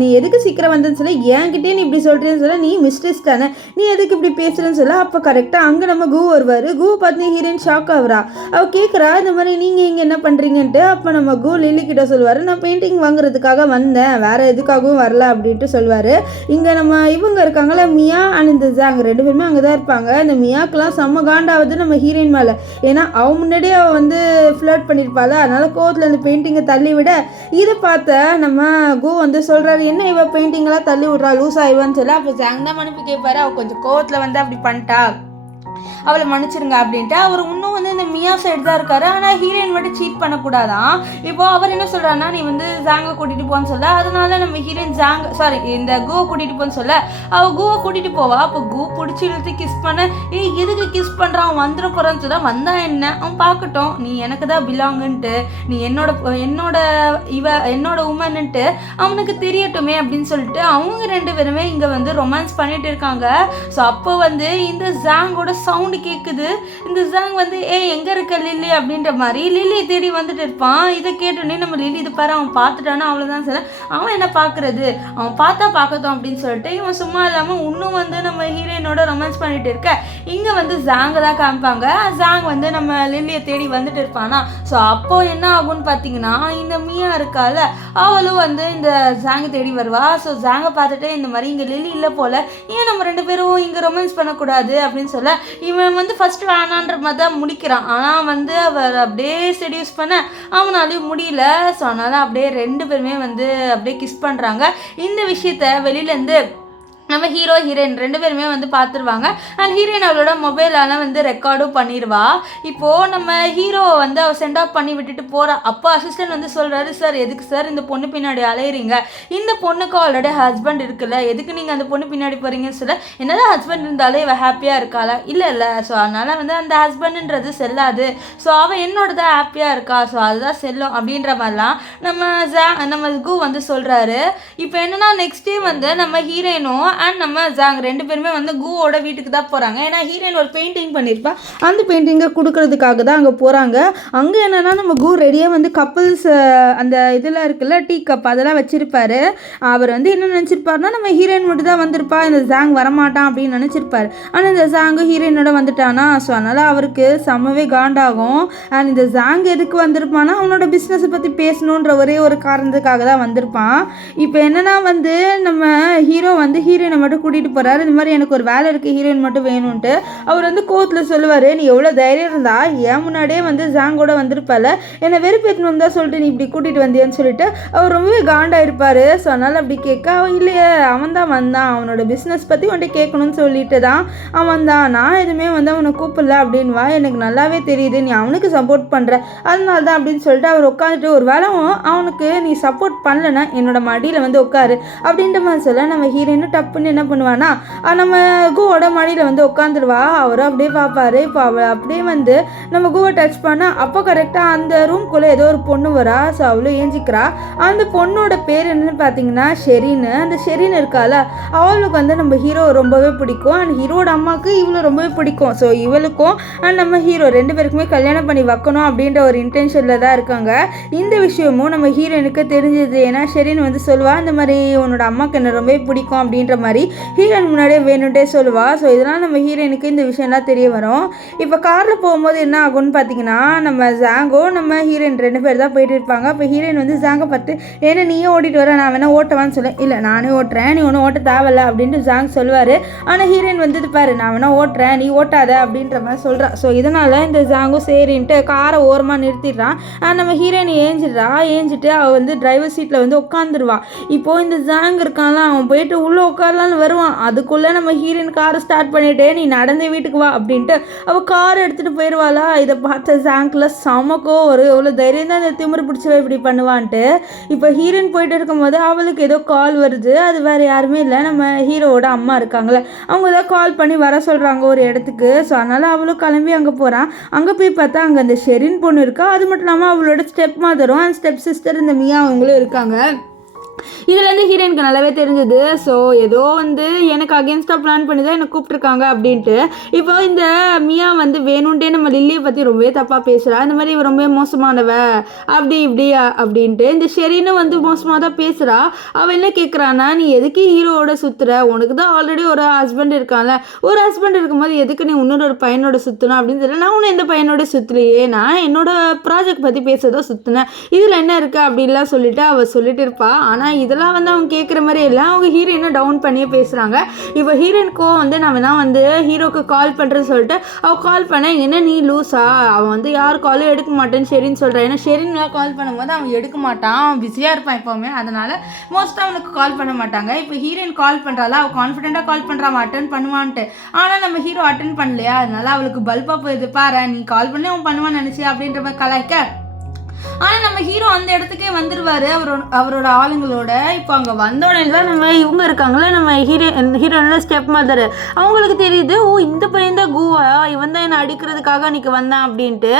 நீ எதுக்கு சீக்கிரம் வந்தேன்னு சொல்ல, என்கிட்டே நீ இப்படி சொல்கிறேன்னு சொல்ல, நீ மிஸ்டேஸ் தானே, நீ எதுக்கு இப்படி பேசுகிறேன்னு சொல்ல, அப்போ கரெக்டாக அங்கே நம்ம கூ வருவார். கூ பார்த்து ஹீரோயின் ஷாக் ஆகுறா. அவள் கேட்குறா இந்த மாதிரி நீங்கள் இங்கே என்ன பண்ணுறீங்கன்ட்டு. அப்போ நம்ம கூ லில்லி கிட்ட சொல்லுவார், நான் பெயிண்டிங் வாங்குறதுக்காக வந்தேன், வேறு எதுக்காகவும் வரல அப்படின்ட்டு சொல்லுவார். இங்கே நம்ம இவங்க இருக்காங்களே மியா அண்ட் இந்த ஜாங் 2 பேருமே அங்கே தான் இருப்பாங்க. இந்த மியாக்கெலாம் செம்ம காண்டாவது நம்ம ஹீரோயின் மேலே. ஏன்னா அவன் முன்னாடியே அவள் வந்து ஃப்ளர்ட் பண்ணியிருப்பாள், அதனால் கோவத்தில் அந்த பெயிண்டிங்கை தள்ளி விட, இதை பார்த்த நம்ம கூ வந்து சொல்கிறாரு, என்ன இவள் பெயிண்டிங்கெல்லாம் தள்ளி விட்றா லூஸ் ஆயிவான்னு சொல்ல. அப்போ ஜாங் தான் மன்னிப்பு கேட்பாரு, அவள் கொஞ்சம் கோவத்தில் வந்து அப்படி பண்ணிட்டா, அவளை மன்னிச்சிருங்க அப்படின்ட்டு. அவர் இன்னும் வந்து இந்த மியா சைடு தான் இருக்காரு. ஆனால் ஹீரோயின் மட்டும் சீட் பண்ணக்கூடாதான். இப்போ அவர் என்ன சொல்கிறாருன்னா, நீ வந்து ஜாங்கை கூட்டிகிட்டு போன்னு சொல்ல, அதனால நம்ம ஹீரோயின் இந்த கூவை கூட்டிகிட்டு போன்னு சொல்ல, அவள் கூவை கூட்டிகிட்டு போவா. அப்போ கூ பிடிச்சி இழுத்து கிஸ் பண்ண, எதுக்கு கிஸ் பண்ணுறான், அவன் வந்துட போகிறான்னு சொல்ல, வந்தா என்ன அவன் பார்க்கட்டும், நீ எனக்கு தான் பிலாங்குன்ட்டு, நீ என்னோட உமன்னுட்டு அவனுக்கு தெரியட்டுமே அப்படின்னு சொல்லிட்டு அவங்க 2 பேருமே இங்கே வந்து ரொமான்ஸ் பண்ணிட்டு இருக்காங்க. ஸோ அப்போ வந்து இந்த ஜாங்கோட சவுண்டு கேட்குது. இந்த ஜாங் வந்து எங்கே இருக்க லில்லி அப்படின்ற மாதிரி லில்லி தேடி வந்துட்டு இருப்பான். இதை கேட்டோடனே நம்ம லில்லி இது பாரு அவன் பார்த்துட்டானா அவ்வளோதான் சொல்ல, அவன் என்ன பார்க்குறது, அவன் பார்த்தா பார்க்கட்டும் அப்படின்னு சொல்லிட்டு இவன் சும்மா இல்லாமல் இன்னும் வந்து நம்ம ஹீரோயினோட ரொமான்ஸ் பண்ணிட்டு இருக்க. இங்கே வந்து ஜாங்கை தான் காமிப்பாங்க. ஜாங் வந்து நம்ம லில்லியை தேடி வந்துட்டு இருப்பானா. ஸோ அப்போ என்ன ஆகும்னு பார்த்தீங்கன்னா, இந்த மியா இருக்கால அவளும் வந்து இந்த ஜாங்கை தேடி வருவா. ஸோ ஜாங்கை பார்த்துட்டு இந்த மாதிரி இங்கே லில்லி இல்லை போல, ஏன் நம்ம 2 பேரும் இங்கே ரொமான்ஸ் பண்ணக்கூடாது அப்படின்னு சொல்ல, இவன் வந்து ஃபஸ்ட்டு வேணான்ற மாதிரி தான் முடிக்கிறான். ஆனால் வந்து அவர் அப்படியே செடியூஸ் பண்ண அவனாலையும் முடியல. ஸோ அதனால் அப்படியே 2 பேருமே வந்து அப்படியே கிஸ் பண்ணுறாங்க. இந்த விஷயத்த வெளியிலேருந்து நம்ம ஹீரோயின் 2 பேருமே வந்து பார்த்துருவாங்க. அண்ட் ஹீரோயின் அவளோட மொபைலால் வந்து ரெக்கார்டும் பண்ணிடுவா. இப்போது நம்ம ஹீரோவை வந்து அவள் சென்ட் ஆஃப் பண்ணி விட்டுட்டு போகிறா. அப்போ அசிஸ்டன்ட் வந்து சொல்கிறாரு, சார் எதுக்கு சார் இந்த பொண்ணு பின்னாடி அலையிறீங்க, இந்த பொண்ணுக்கு ஆல்ரெடி ஹஸ்பண்ட் இருக்குல்ல, எதுக்கு நீங்கள் அந்த பொண்ணு பின்னாடி போகிறீங்கன்னு சொல்ல, என்னதான் ஹஸ்பண்ட் இருந்தாலும் இவள் ஹாப்பியாக இருக்காளா, இல்லை ஸோ அதனால் வந்து அந்த ஹஸ்பண்டுன்றது செல்லாது, ஸோ அவள் என்னோட தான் ஹாப்பியாக இருக்கா, ஸோ அதுதான் செல்லும் அப்படின்ற மாதிரிலாம் நம்ம கூ வந்து சொல்கிறாரு. இப்போ என்னென்னா நெக்ஸ்ட் டே வந்து நம்ம ஹீரோயினும் அண்ட் நம்ம ஜாங் 2 பேருமே வந்து கூவோட வீட்டுக்கு தான் போகிறாங்க. ஏன்னா ஹீரோயின் ஒரு பெயிண்டிங் பண்ணியிருப்பா, அந்த பெயிண்டிங்கை கொடுக்கறதுக்காக தான் அங்கே போகிறாங்க. அங்கே என்னென்னா நம்ம கூ ரெடியாக வந்து கப்புள்ஸ் அந்த இதெல்லாம் இருக்குல்ல, டீ கப் அதெல்லாம் வச்சுருப்பாரு. அவர் வந்து என்ன நினச்சிருப்பாருனா நம்ம ஹீரோயின் மட்டும் தான் வந்திருப்பா, இந்த ஜாங் வரமாட்டான் அப்படின்னு நினச்சிருப்பார். ஆனால் இந்த ஜாங்கு ஹீரோயினோட வந்துட்டானா, ஸோ அதனால் அவருக்கு செம்மவே காண்டாகும். அண்ட் இந்த ஜாங் எதுக்கு வந்திருப்பானா அவனோட பிஸ்னஸை பற்றி பேசணுன்ற ஒரே ஒரு காரணத்துக்காக தான் வந்திருப்பான். இப்போ என்னன்னா வந்து நம்ம ஹீரோ வந்து ஹீரோயினை மட்டும் கூட்டிகிட்டு போகிறாரு. இந்த மாதிரி எனக்கு ஒரு வேலை இருக்குது, ஹீரோயின் மட்டும் வேணும்ன்ட்டு. அவர் வந்து கோவத்தில் சொல்லுவார், நீ எவ்வளோ தைரியம் இருந்தா ஏன் முன்னாடியே வந்து ஜாங்கோட வந்திருப்பால, என்னை வெறுப்பேற்றணும் தான் சொல்லிட்டு நீ இப்படி கூட்டிகிட்டு வந்தியான்னு சொல்லிட்டு அவர் ரொம்பவே காண்டாயிருப்பார். ஸோ அதனால் அப்படி கேட்க அவன் இல்லையே அவன் தான் வந்தான், அவனோட பிஸ்னஸ் பற்றி வந்துட்டு கேட்கணும்னு சொல்லிட்டு தான் அவன் தான், நான் எதுவுமே வந்து அவனை கூப்பிடல அப்படின்வா. எனக்கு நல்லாவே தெரியுது நீ அவனுக்கு சப்போர்ட் பண்ணுற, அதனால தான் அப்படின்னு சொல்லிட்டு அவர் உட்காந்துட்டு ஒரு வேலை அவனுக்கு நீ சப்போர்ட் பண்ணலன்னா என்னோட மடியில் வந்து உட்காரு அப்படின்ற மாதிரி சொல்ல நம்ம ஹீரோயினும் டப்புன்னு என்ன பண்ணுவானா நம்ம கூவோட மடியில் வந்து உட்காந்துருவா. அவரும் அப்படியே பார்ப்பாரு. இப்போ அவள் அப்படியே வந்து நம்ம கூவை டச் பண்ணால் அப்போ கரெக்டாக அந்த ரூம்குள்ளே ஏதோ ஒரு பொண்ணு வரா. ஸோ அவளும் ஏஞ்சிக்கிறா. அந்த பொண்ணோட பேர் என்னன்னு பார்த்தீங்கன்னா ஷெரின்னு. அந்த ஷெரின் இருக்கால அவளுக்கு வந்து நம்ம ஹீரோ ரொம்பவே பிடிக்கும். அண்ட் ஹீரோட அம்மாவுக்கு இவளை ரொம்பவே பிடிக்கும். ஸோ இவளுக்கும் அண்ட் நம்ம ஹீரோ 2 பேருக்குமே கல்யாணம் பண்ணி வைக்கணும் அப்படின்ற ஒரு இன்டென்ஷனில் தான் இருக்காங்க. இந்த விஷயமும் நம்ம ஹீரோயினுக்கு தெரிஞ்சது. ஏன்னா ஷெரின் வந்து சொல்லுவா இந்த மாதிரி உன்னோட அம்மாவுக்கு என்ன ரொம்பவே பிடிக்கும் அப்படின்ற மாதிரி ஹீரோயின் முன்னாடியே வேணும்ட்டே சொல்லுவா. ஸோ இதெல்லாம் நம்ம ஹீரோயினுக்கு இந்த விஷயம்லாம் தெரிய வரும். இப்போ காரில் போகும்போது என்ன ஆகும்னு பார்த்தீங்கன்னா நம்ம ஜாங்கோ நம்ம ஹீரோயின் 2 பேர் தான் போயிட்டு இருப்பாங்க. அப்போ ஹீரோயின் வந்து ஜாங்கை பார்த்து ஏன்னா நீயே ஓட்டிட்டு வர, நான் வேணா ஓட்டவான்னு சொல்ல, இல்லை நானே ஓட்டுறேன், நீ ஒன்றும் ஓட்ட தேவையில்ல அப்படின்ட்டு ஜாங் சொல்லுவார். ஆனால் ஹீரோயின் வந்து பாரு நான் வேணா ஓட்டுறேன், நீ ஓட்டாத அப்படின்ற மாதிரி சொல்கிறான். ஸோ இதனால் இந்த ஜாங்கும் சரின்ட்டு காரை ஓரமாக நிறுத்திடுறான். நம்ம ஹீரோயின் ஏஞ்சிட்டு அவள் வந்து டிரைவர் சீட்டில் வந்து உட்காந்துருவா. இப்போது இந்த ஜாங் இருக்கான்ல அவன் போயிட்டு உள்ளே உட்காரலான்னு வருவான். அதுக்குள்ளே நம்ம ஹீரோயின் காரை ஸ்டார்ட் பண்ணிவிட்டு நீ நடந்தே வீட்டுக்கு வா அப்படின்ட்டு அவள் காரை எடுத்துகிட்டு போயிடுவாளா. இதை பார்த்த ஜாங்கில் சமக்கோ ஒரு எவ்வளோ தைரியம் தான் இந்த திமிரு பிடிச்சவ இப்படி பண்ணுவான்ட்டு. இப்போ ஹீரோயின் போயிட்டு இருக்கும்போது அவளுக்கு ஏதோ கால் வருது. அது வேறு யாருமே இல்லை, நம்ம ஹீரோவோட அம்மா இருக்காங்களே அவங்க ஏதோ கால் பண்ணி வர சொல்கிறாங்க ஒரு இடத்துக்கு. ஸோ அதனால் அவளும் கிளம்பி அங்கே போகிறான். அங்கே போய் பார்த்தா அங்கே அந்த ஷெரின் பொண்ணு இருக்கா. அது மட்டும் இல்லாமல் அவளோட ஸ்டெப் மாதரும் அண்ட் ஸ்டெப் சிஸ்டர் இந்த மியா அவங்களும் இருக்காங்க. இதுலேருந்து ஹீரோயினுக்கு நல்லாவே தெரிஞ்சது. ஸோ ஏதோ வந்து எனக்கு அகேன்ஸ்டாக பிளான் பண்ணி தான் என்னை கூப்பிட்ருக்காங்க அப்படின்ட்டு. இப்போ இந்த மியா வந்து வேணும்ட்டே நம்ம லில்லியை பற்றி ரொம்பவே தப்பாக பேசுகிறா. இந்த மாதிரி இவ ரொம்பவே மோசமானவ அப்படி இப்படி அப்படின்ட்டு. இந்த ஷெரினும் வந்து மோசமாக தான் பேசுகிறா. அவள் என்ன கேட்குறான்னா நீ எதுக்கு ஹீரோவோட சுற்றுற, உனக்கு தான் ஆல்ரெடி ஒரு ஹஸ்பண்ட் இருக்கான்ல, ஒரு ஹஸ்பண்ட் இருக்கும்போது எதுக்கு நீ இன்னொரு பையனோட சுற்றணும் அப்படின்னு சொல்லி நான் உன்னை எந்த பையனோட சுற்றலையே, நான் என்னோட ப்ராஜெக்ட் பற்றி பேசுறதோ சுற்றினேன், இதில் என்ன இருக்குது அப்படின்லாம் சொல்லிட்டு அவள் சொல்லிட்டு இருப்பா. ஆனால் இதெல்லாம் வந்து அவங்க கேட்குற மாதிரி இல்லை, அவங்க ஹீரோயினை டவுன் பண்ணியே பேசுகிறாங்க. இப்போ ஹீரோயினுக்கோ வந்து நான் வேணா வந்து ஹீரோக்கு கால் பண்ணுறேன்னு சொல்லிட்டு அவள் கால் பண்ண என்ன நீ லூஸா, அவன் வந்து யார் காலும் எடுக்க மாட்டேன்னு ஷெரின்னு சொல்கிறான். ஏன்னா ஷெரின்லாம் கால் பண்ணும்போது அவன் எடுக்க மாட்டான், அவன் பிஸியாக இருப்பான் எப்போவுமே, அதனால் மோஸ்ட்டாக அவனுக்கு கால் பண்ண மாட்டாங்க. இப்போ ஹீரோயின் கால் பண்ணுறாள், அவள் கான்ஃபிடென்ட்டாக கால் பண்ணுறான் அட்டன் பண்ணுவான்ட்டு. ஆனால் நம்ம ஹீரோ அட்டன் பண்ணலையா, அதனால அவளுக்கு பல்பாக போயிடுது. பாரு நீ கால் பண்ணி அவன் பண்ணுவான்னு நினச்சி அப்படின்ற மாதிரி கலாய்க்க. ஆனால் நம்ம ஹீரோ அந்த இடத்துக்கே வந்துடுவார் அவரோட ஆளுங்களோட. இப்போ அங்கே வந்தோடனே தான் நம்ம இவங்க இருக்காங்களே நம்ம ஹீரோனோட ஸ்டெப் மதர் அவங்களுக்கு தெரியுது, ஓ இந்த பையன் தான் கூவா, இவன் தான் என்னை அடிக்கிறதுக்காக அன்றைக்கி வந்தான் அப்படின்ட்டு.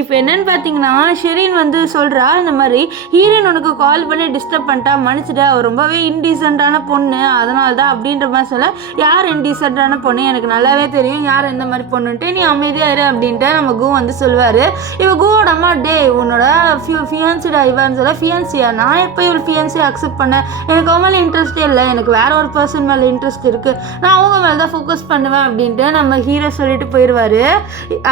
இப்போ என்னன்னு பார்த்தீங்கன்னா ஷெரின் வந்து சொல்கிறா இந்த மாதிரி ஹீரோயின் உனக்கு கால் பண்ணி டிஸ்டர்ப் பண்ணிட்டா மன்னிச்சிட்டா, அவர் ரொம்பவே இன்டீசென்ட்டான பொண்ணு அதனால தான் அப்படின்ற மாதிரி சொல்ல. யார் இன்டீசென்ட்டான பொண்ணு எனக்கு நல்லாவே தெரியும் யார் எந்த மாதிரி பொண்ணுன்ட்டு, நீ அமைதியாக இரு அப்படின்ட்டு நம்ம கூ வந்து சொல்லுவார். இப்போ கூவோட அம்மா டே உன்னோட ஃபியான்சிடா இவன்னு சொல்ல, ஃபியான்சியா நான் எப்போ இவள் ஃபியான்சியை அக்செப்ட் பண்ணேன், எனக்கு அவன் மேலே இன்ட்ரெஸ்டே இல்லை, எனக்கு வேற ஒரு பர்சன் மேலே இன்ட்ரெஸ்ட் இருக்குது, நான் அவங்க மேலே தான் ஃபோக்கஸ் பண்ணுவேன் அப்படின்ட்டு நம்ம ஹீரோ சொல்லிட்டு போயிடுவார்.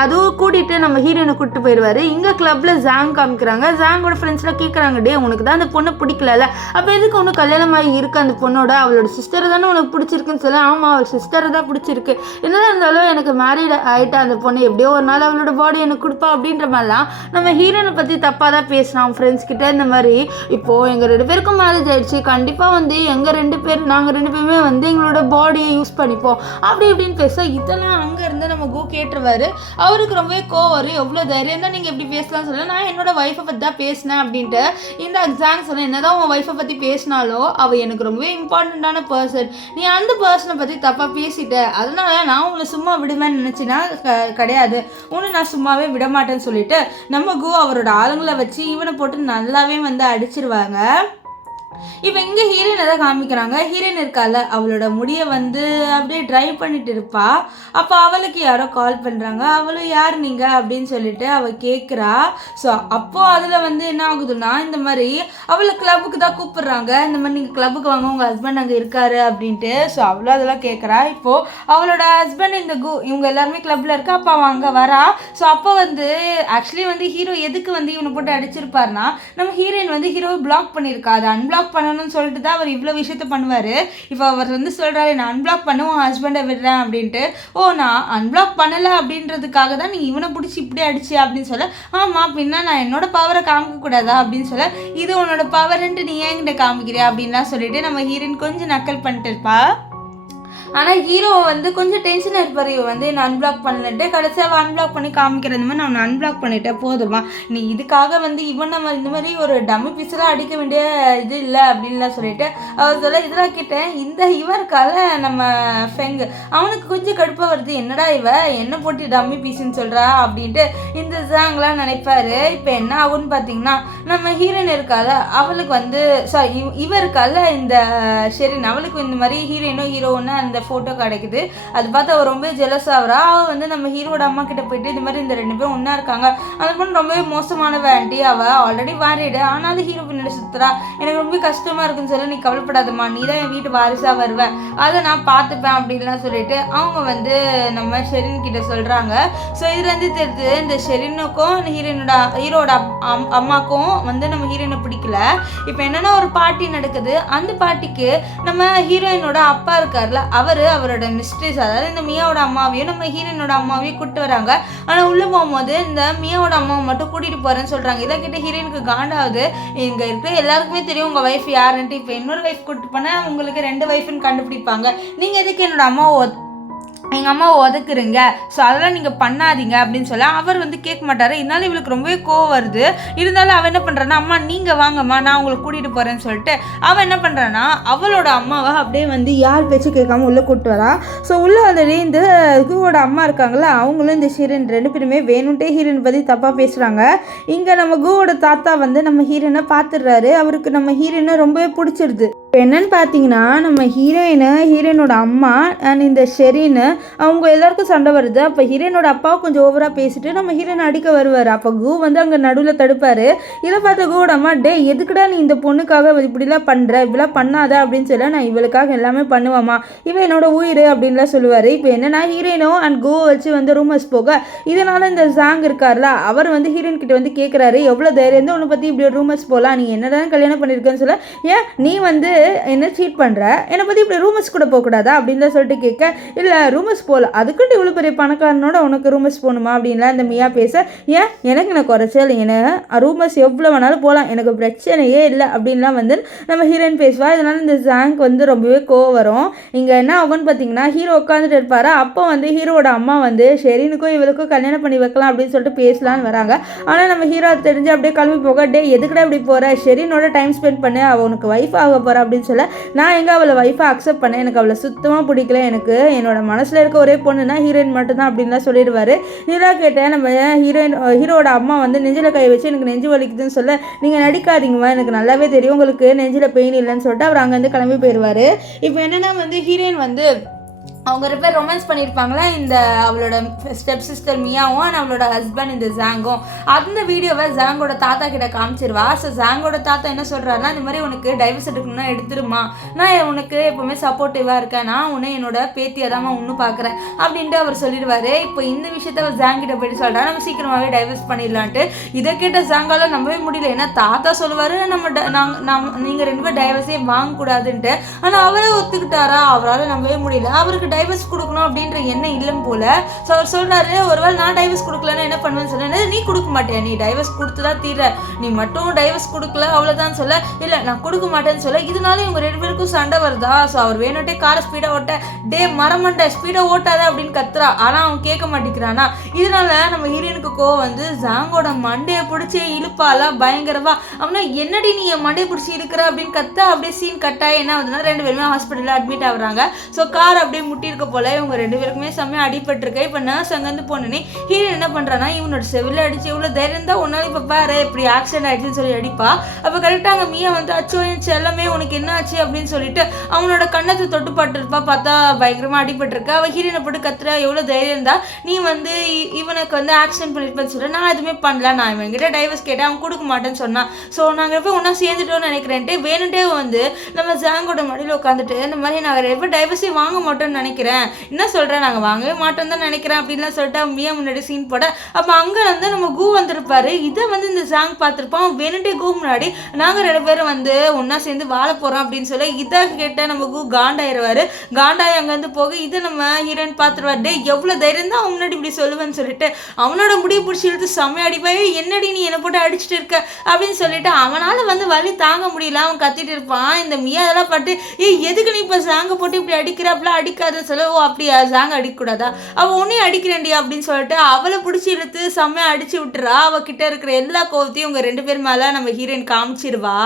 அதுவும் கூட்டிகிட்டு நம்ம ஹீரோனை கூப்பிட்டு போயிடுவார். இங்கே கிளப்பில் ஜாங் காமிக்கிறாங்க. ஜாங்கோட ஃப்ரெண்ட்ஸ்லாம் கேட்குறாங்க டே உனக்கு தான் அந்த பொண்ணை பிடிக்கல, அப்போ எதுக்கு ஒன்று கல்யாணமாகி இருக்குது அந்த பொண்ணோட, அவளோட சிஸ்டரை தானே உனக்கு பிடிச்சிருக்குன்னு சொல்ல. ஆமாம் அவள் சிஸ்டரை தான் பிடிச்சிருக்கு, என்னதான் இருந்தாலும் எனக்கு மேரீட் ஆகிட்டா அந்த பொண்ணு எப்படியோ ஒரு நாள் அவளோட பாடி எனக்கு கொடுப்பா அப்படின்ற மாதிரிலாம் நம்ம ஹீரோனை பற்றி தப்பாக தான் பேசினான் ஃப்ரெண்ட்ஸ் கிட்ட. இந்த மாதிரி இப்போது எங்கள் 2 பேருக்கும் மேரேஜ் ஆகிடுச்சு, கண்டிப்பாக வந்து நாங்கள் 2 பேருமே வந்து எங்களோட பாடியை யூஸ் பண்ணிப்போம் அப்படி இப்படின்னு பேச. இதெல்லாம் அங்கே இருந்து நம்ம கோ கேட்டுருவார். அவருக்கு ரொம்பவே கோவம், எவ்வளோ தைரியம் தான் நீங்கள் எப்படி பேசலாம்னு சொல்ல, நான் என்னோட ஒய்ஃபை பற்றி தான் பேசினேன் அப்படின்ட்டு. இந்த எக்ஸாம் சொல்ல என்னதான் உன் ஒய்ஃபை பற்றி பேசினாலோ அவள் எனக்கு ரொம்பவே இம்பார்ட்டண்ட்டான பர்சன், நீ அந்த பர்சனை பற்றி தப்பாக பேசிட்ட, அதனால நான் உங்களை சும்மா விடுவேன்னு நினச்சினா கிடையாது, உன்னை நான் சும்மாவே விட மாட்டேன்னு சொல்லிட்டு நம்ம கோ அவரோட ஆளுங்களை வச்சு இவனை போட்டு நல்லாவே வந்து அடிச்சிருவாங்க. இப்போ இங்கே ஹீரோயினை தான் காமிக்கிறாங்க. ஹீரோயின் இருக்கால, அவளோட முடியை வந்து அப்படியே ட்ரை பண்ணிட்டு இருப்பா. அப்போ அவளுக்கு யாரோ கால் பண்ணுறாங்க. அவளும் யார் நீங்கள் அப்படின்னு சொல்லிட்டு அவள் கேட்குறா. ஸோ அப்போது அதில் வந்து என்ன ஆகுதுன்னா, இந்த மாதிரி அவளை கிளப்புக்கு தான் கூப்பிடுறாங்க. இந்த மாதிரி நீங்கள் கிளப்புக்கு வாங்க, உங்கள் ஹஸ்பண்ட் அங்கே இருக்காரு அப்படின்ட்டு. ஸோ அவளும் அதெல்லாம் கேட்குறா. இப்போது அவளோட ஹஸ்பண்ட் இந்த இவங்க எல்லாருமே கிளப்பில் இருக்கா. அப்போ அவள் அங்கே வரா. ஸோ அப்போ வந்து ஆக்சுவலி வந்து ஹீரோ எதுக்கு வந்து இவனை போட்டு அடிச்சிருப்பாருனா, நம்ம ஹீரோயின் வந்து ஹீரோவை பிளாக் பண்ணியிருக்கா. அதை அன்பிளாக் பண்ணணும்னு சொல்லிட்டு தான் அவர் இவ்வளோ விஷயத்த பண்ணுவார். இப்போ அவர் வந்து சொல்கிறாரு, நான் அன்பிளாக் பண்ண உன் ஹஸ்பண்டை விடுறேன் அப்படின்ட்டு. ஓ, நான் அன்பிளாக் பண்ணலை அப்படின்றதுக்காக தான் நீ இவனை பிடிச்சி இப்படி அடிச்சு அப்படின்னு சொல்ல, ஆமாம் பின்னா நான் என்னோட பவரை காமிக்கக்கூடாதா அப்படின்னு சொல்ல, இது உன்னோட பவர்ன்ட்டு நீ ஏங்கிட்ட காமிக்கிறியா அப்படின்லாம் சொல்லிட்டு நம்ம ஹீரோயின் கொஞ்சம் நக்கல் பண்ணிட்டு இருப்பா. ஆனால் ஹீரோ வந்து கொஞ்சம் டென்ஷனாக இருப்பார். இவன் வந்து என்ன அன்பிளாக் பண்ணிட்டு கடைசியாக அன்பிளாக் பண்ணி காமிக்கிறது மாதிரி நான் அன்பிளாக் பண்ணிட்டேன், போதுமா நீ இதுக்காக வந்து இவன் நம்ம இந்த மாதிரி ஒரு டம்மி பீஸெலாம் அடிக்க வேண்டிய இது இல்லை அப்படின்லாம் சொல்லிட்டு அவர் சொல்ல, இதெல்லாம் கேட்டேன். இவருக்கால நம்ம ஃபெங்கு அவனுக்கு கொஞ்சம் கடுப்பாக வருது, என்னடா என்ன போட்டு டம்மி பீஸுன்னு சொல்கிறா அப்படின்ட்டு இந்த ஜாங்லாம் நினைப்பார். இப்போ என்ன ஆகுன்னு பார்த்தீங்கன்னா, நம்ம ஹீரோயின் இருக்கால அவளுக்கு வந்து இவருக்கால இந்த ஷெரின் அவளுக்கு இந்த மாதிரி ஹீரோன்னு அந்த ஃபோட்டோ கிடைக்குது. அது பார்த்து அவள் ரொம்ப ஜெலஸ் ஆகிறா. அவள் வந்து நம்ம ஹீரோட அம்மா கிட்ட போயிட்டு இந்த மாதிரி இந்த 2 பேரும் ஒன்றா இருக்காங்க, அந்த பொண்ணு ரொம்பவே மோசமான வேண்டி, அவள் ஆல்ரெடி வாரிடு ஆனாலும் ஹீரோ பின்னாடி சுற்றுறா, எனக்கு ரொம்ப கஷ்டமாக இருக்குன்னு சொல்லி, நீ கவலைப்படாதம்மா, நீ தான் என் வீட்டு வாரிசாக வருவேன், அதை நான் பார்த்துப்பேன் அப்படின்லாம் சொல்லிட்டு அவங்க வந்து நம்ம ஷெரின் கிட்ட சொல்கிறாங்க. ஸோ இதுலேருந்து தெரியுது இந்த ஷெரினுக்கும் ஹீரோட அம்மாக்கும் வந்து நம்ம ஹீரோயினை பிடிக்கல. இப்போ என்னென்னா ஒரு பார்ட்டி நடக்குது. அந்த பார்ட்டிக்கு நம்ம ஹீரோயினோட அப்பா இருக்கார்ல, அவரோட மிஸ்ட்ரஸ், அதாவது இந்த மியாவோட அம்மாவையும் நம்ம ஹீரோயினோட அம்மாவையும் கூப்பிட்டு வராங்க. ஆனால் உள்ளே போகும்போது இந்த மியாவோட அம்மாவை மட்டும் கூட்டிகிட்டு போகிறேன்னு சொல்கிறாங்க. இதை கிட்ட ஹீரோயினுக்கு காண்டாவது, இங்கே இருக்கிற எல்லாருக்குமே தெரியும் உங்கள் ஒய்ஃப் யாருன்ட்டு. இப்போ இன்னொரு ஒய்ஃப் கூப்பிட்டு போனால் உங்களுக்கு 2 ஒய்ஃப்னு கண்டுபிடிப்பாங்க, நீங்கள் எதுக்கு என்னோட எங்கள் அம்மாவை ஒதுக்குறீங்க, ஸோ அதெல்லாம் நீங்கள் பண்ணாதீங்க அப்படின்னு சொல்ல அவர் வந்து கேட்க மாட்டார். இதனால இவளுக்கு ரொம்பவே கோவம் வருது. இருந்தாலும் அவன் என்ன பண்ணுறான்னா, அம்மா நீங்கள் வாங்கம்மா நான் உங்களை கூட்டிகிட்டு போகிறேன்னு சொல்லிட்டு அவன் என்ன பண்ணுறான்னா அவளோட அம்மாவை அப்படியே வந்து யார் பேச்சு கேட்காம உள்ளே கூப்பிட்டு வரா. ஸோ உள்ளே வந்துட்டு இந்த ஹீரோட அம்மா இருக்காங்களா, அவங்களும் இந்த ஹீரோயின் 2 பேருமே வேணுன்ட்டே ஹீரோயின் பற்றி தப்பாக பேசுகிறாங்க. இங்கே நம்ம குவோட தாத்தா வந்து நம்ம ஹீரோயினை பார்த்துடுறாரு. அவருக்கு நம்ம ஹீரோயினை ரொம்பவே பிடிச்சிருது. இப்போ என்னென்னு பார்த்தீங்கன்னா, நம்ம ஹீரோயினோட அம்மா அண்ட் இந்த ஷெரின் அவங்க எல்லாருக்கும் சண்டை வருது. அப்போ ஹீரோயினோட அப்பாவை கொஞ்சம் ஓவராக பேசிட்டு நம்ம ஹீரோயினை அடிக்க வருவார். அப்போ கு வந்து அங்கே நடுவில் தடுப்பார். இதை பார்த்த குவோட அம்மா, டே எதுக்குடா நீ இந்த பொண்ணுக்காக இப்படிலாம் பண்ணுற, இப்படிலாம் பண்ணாத அப்படின்னு சொல்ல, நான் இவளுக்காக எல்லாமே பண்ணுவாமா, இவன் என்னோட உயிர் அப்படின்லாம் சொல்லுவார். இப்போ என்னென்னா ஹீரோயினும் அண்ட் குவை வச்சு வந்து ரூமர்ஸ் போக, இதனால் இந்த ஜாங் இருக்கார்ல அவர் வந்து ஹீரோயின் கிட்ட வந்து கேட்குறாரு, எவ்வளோ தைரியம் வந்து உன்னை பற்றி இப்படி ஒரு ரூமர்ஸ் போகலாம், நீ என்னதான் கல்யாணம் பண்ணியிருக்கேன்னு சொல்ல, ஏன் நீ வந்து என்ன சீட் பண்ணுற, என்னை பற்றி இப்படி ரூமர்ஸ் கூட போகக்கூடாதா அப்படின்லாம் சொல்லிட்டு கேட்க, இல்லை ரூமர்ஸ் போகல, அதுக்குண்டு இவ்வளோ பெரிய பணக்காரனோட உனக்கு ரூமர்ஸ் போகணுமா அப்படின்லாம் இந்த மியா பேச, ஏன் எனக்கு குறைச்சல், ரூமர்ஸ் எவ்வளோ வேணாலும் போகலாம், எனக்கு பிரச்சனையே இல்லை அப்படின்லாம் வந்து நம்ம ஹீரோயின் பேசுவா. இதனால் இந்த ஜாங்க் வந்து ரொம்பவே கோவம் வரும். இங்கே என்ன ஆகும்னு பார்த்தீங்கன்னா, ஹீரோ உட்காந்துட்டு இருப்பார். அப்போ வந்து ஹீரோட அம்மா வந்து ஷெரினுக்கும் இவளுக்கும் கல்யாணம் பண்ணி வைக்கலாம் அப்படின்னு சொல்லிட்டு பேசலான்னு வராங்க. ஆனால் நம்ம ஹீரோ தெரிஞ்சு அப்படியே கிளம்பி போக, டே எதுக்குடா இப்படி போகிற, ஷெரினோட டைம் ஸ்பெண்ட் பண்ணு, அவள் உனக்கு ஒய்ஃப் ஆக போகிற அப்படின்னு சொல்ல, நான் எங்கே அவளை ஒய்ஃபாக அக்செப்ட் பண்ணேன், எனக்கு அவளை சுத்தமாக பிடிக்கல, எனக்கு என்னோட மனசில் இருக்க ஒரே பொண்ணுன்னா ஹீரோயின் மட்டும்தான் அப்படின்லாம் சொல்லிடுவார். இதெல்லாம் கேட்டேன் நம்ம ஹீரோட அம்மா வந்து நெஞ்சில் கை வச்சு எனக்கு நெஞ்சு வலிக்குதுன்னு சொல்ல, நீங்கள் நடிக்காதீங்கம்மா, எனக்கு நல்லாவே தெரியும் உங்களுக்கு நெஞ்சில் பெயின் இல்லைன்னு சொல்லிட்டு அவர் அங்கேருந்து கிளம்பி போயிடுவார். இப்போ என்னென்னா வந்து ஹீரோயின் வந்து அவங்க 2 பேர் ரொமான்ஸ் பண்ணியிருப்பாங்களா, இந்த அவளோட ஸ்டெப் சிஸ்டர் மியாவும் அண்ட் அவளோட ஹஸ்பண்ட் இந்த ஜாங்கும். அந்த வீடியோவை ஜாங்கோட தாத்தா கிட்ட காமிச்சிருவா. ஸோ ஜாங்கோட தாத்தா என்ன சொல்கிறாருன்னா, இந்த மாதிரி உனக்கு டைவர்ஸ் எடுக்கணும்னா எடுத்துருமா, நான் உனக்கு எப்போவுமே சப்போர்ட்டிவாக இருக்கேன், நான் உன்னை என்னோட பேத்தியை தான் இன்னும் பார்க்குறேன் அப்படின்ட்டு அவர் சொல்லிடுவார். இப்போ இந்த விஷயத்த அவர் ஜாங்கிட்ட போயிட்டு சொல்கிறா, நம்ம சீக்கிரமாகவே டைவர்ஸ் பண்ணிடலான்ட்டு. இதை கேட்ட ஜாங்கால நம்பவே முடியல. ஏன்னா தாத்தா சொல்லுவார் நீங்கள் 2 பேர் டைவர்ஸே வாங்கக்கூடாதுன்ட்டு. ஆனால் அவரே ஒத்துக்கிட்டாரா, அவரால் நம்பவே முடியல. அவருக்கு டைவர்ஸ் கொடுக்கணும் அப்படின்ற எண்ணம் இல்லைன்னு போல. ஸோ அவர் சொல்கிறாரு, ஒருவேளை நான் டைவர்ஸ் கொடுக்கலன்னா என்ன பண்ணுவேன்னு சொன்னேன். நீ கொடுக்க மாட்டியா, நீ டைவர்ஸ் கொடுத்து தான் தீர, நீ மட்டும் டைவர்ஸ் கொடுக்கல அவ்வளோதான் சொல்ல, இல்லை நான் கொடுக்க மாட்டேன்னு சொல்ல. இதனால இவங்க 2 பேருக்கும் சண்டை வருதா. ஸோ அவர் வேணுட்டே காரை ஸ்பீடாக ஓட்ட, டே மரமண்டை ஸ்பீடாக ஓட்டாத அப்படின்னு கத்துறா. ஆனால் அவன் கேட்க மாட்டேங்கிறானா. இதனால நம்ம ஹீரோயினுக்கு கோவம் வந்து ஜாங்கோட மண்டையை பிடிச்சி இழுப்பாலா பயங்கரவா. அவனா என்னடி நீ என் மண்டையை பிடிச்சி இருக்கிற அப்படின்னு கத்த. அப்படியே சீன் கட்டாயி என்ன ஆகுதுன்னா 2 பேருமே ஹாஸ்பிட்டலில் அட்மிட் ஆகுறாங்க. ஸோ கார் அப்படியே குட்டி இருக்க போல இவங்க 2 பேருக்குமே செம்மையாக அடிபட்டிருக்கு. இப்போ நர்ஸ் அங்கேருந்து போனோன்னே ஹீரோயின் என்ன பண்ணுறான்னா இவனோட செவில் அடிச்சு எவ்வளோ தைரியம் தான் ஒன்னாலும் இப்போ பாரு இப்படி ஆக்சிடென்ட் ஆயிடுச்சுன்னு சொல்லி அடிப்பா. அப்போ கரெக்டாக அங்கே மீயா வந்து அச்சோ என் செல்லமே உனக்கு என்ன ஆச்சு அப்படின்னு சொல்லிட்டு அவனோட கண்ணத்தை தொட்டு பட்டுருப்பா. பார்த்தா பயங்கரமாக அடிபட்டிருக்கா. அவள் ஹீரோயினை போட்டு கத்துறா எவ்வளோ தைரியம் தான் நீ வந்து இவனுக்கு வந்து ஆக்சிடென்ட் பண்ணிருப்பேன்னு சொல்லிட்டு நான் எதுவுமே பண்ணல, நான் இவன்கிட்ட டைவர்ஸ் கேட்டேன் அவன் கொடுக்க மாட்டேன்னு சொன்னான். ஸோ நாங்கள் போய் ஒன்றா சேர்ந்துட்டோம்னு நினைக்கிறேன்ட்டு வேணுன்ட்டே வந்து நம்ம ஜாங்கோட மடியில் உட்காந்துட்டு இந்த மாதிரி நாங்கள் எப்போ டைவர்ஸே வாங்க மாட்டோம்னு நினைக்கிறேன், என்ன சொல்கிறேன் நாங்கள் வாங்கவே மாட்டோம் தான் நினைக்கிறேன் அப்படின்லாம் சொல்லிட்டு மியா முன்னாடி சீன் போட அப்போ அங்கே வந்து நம்ம கூ வந்திருப்பாரு. இதை வந்து இந்த ஜாங் பார்த்துருப்போம். வேணுன்ட்டே கூ முன்னாடி நாங்கள் 2 பேரும் வந்து ஒன்றா சேர்ந்து வாழ போகிறோம் அப்படின்னு சொல்லி இதை கேட்ட நம்ம கூ காண்டாயிருவார். காண்டாய் அங்கேருந்து போக இதை நம்ம ஹீரோயின் பார்த்துருவார். டே எவ்வளோ தைரியம் தான் அவன் முன்னாடி இப்படி சொல்லுவேன்னு சொல்லிட்டு அவனோட முடிவு பிடிச்சி இழுத்து செம்மையா அடிப்பாய். என்னடி நீ என்னை போட்டு அடிச்சுட்டு இருக்க அப்படின்னு சொல்லிட்டு அவனால் வந்து வலி தாங்க முடியல அவன் கத்திட்டு இருப்பான். இந்த மியா அதெல்லாம் பார்த்து எதுக்கு நீ இப்போ ஜாங்கை போட்டு இப்படி அடிக்கிறாப்லாம் அடிக்காதுன்னு சொல்ல ஓ அப்படியா ஜாங்க அடிக்கக்கூடாதா அவள் உன்னையும் அடிக்கிறேன்டி அப்படின்னு சொல்லிட்டு அவளை பிடிச்சி இழுத்து செம்மையா அடிச்சு விட்டுறா. அவகிட்ட இருக்கிற எல்லா கோவத்தையும் இவங்க 2 பேர் மேலே நம்ம ஹீரோயின் காமிச்சிருவா.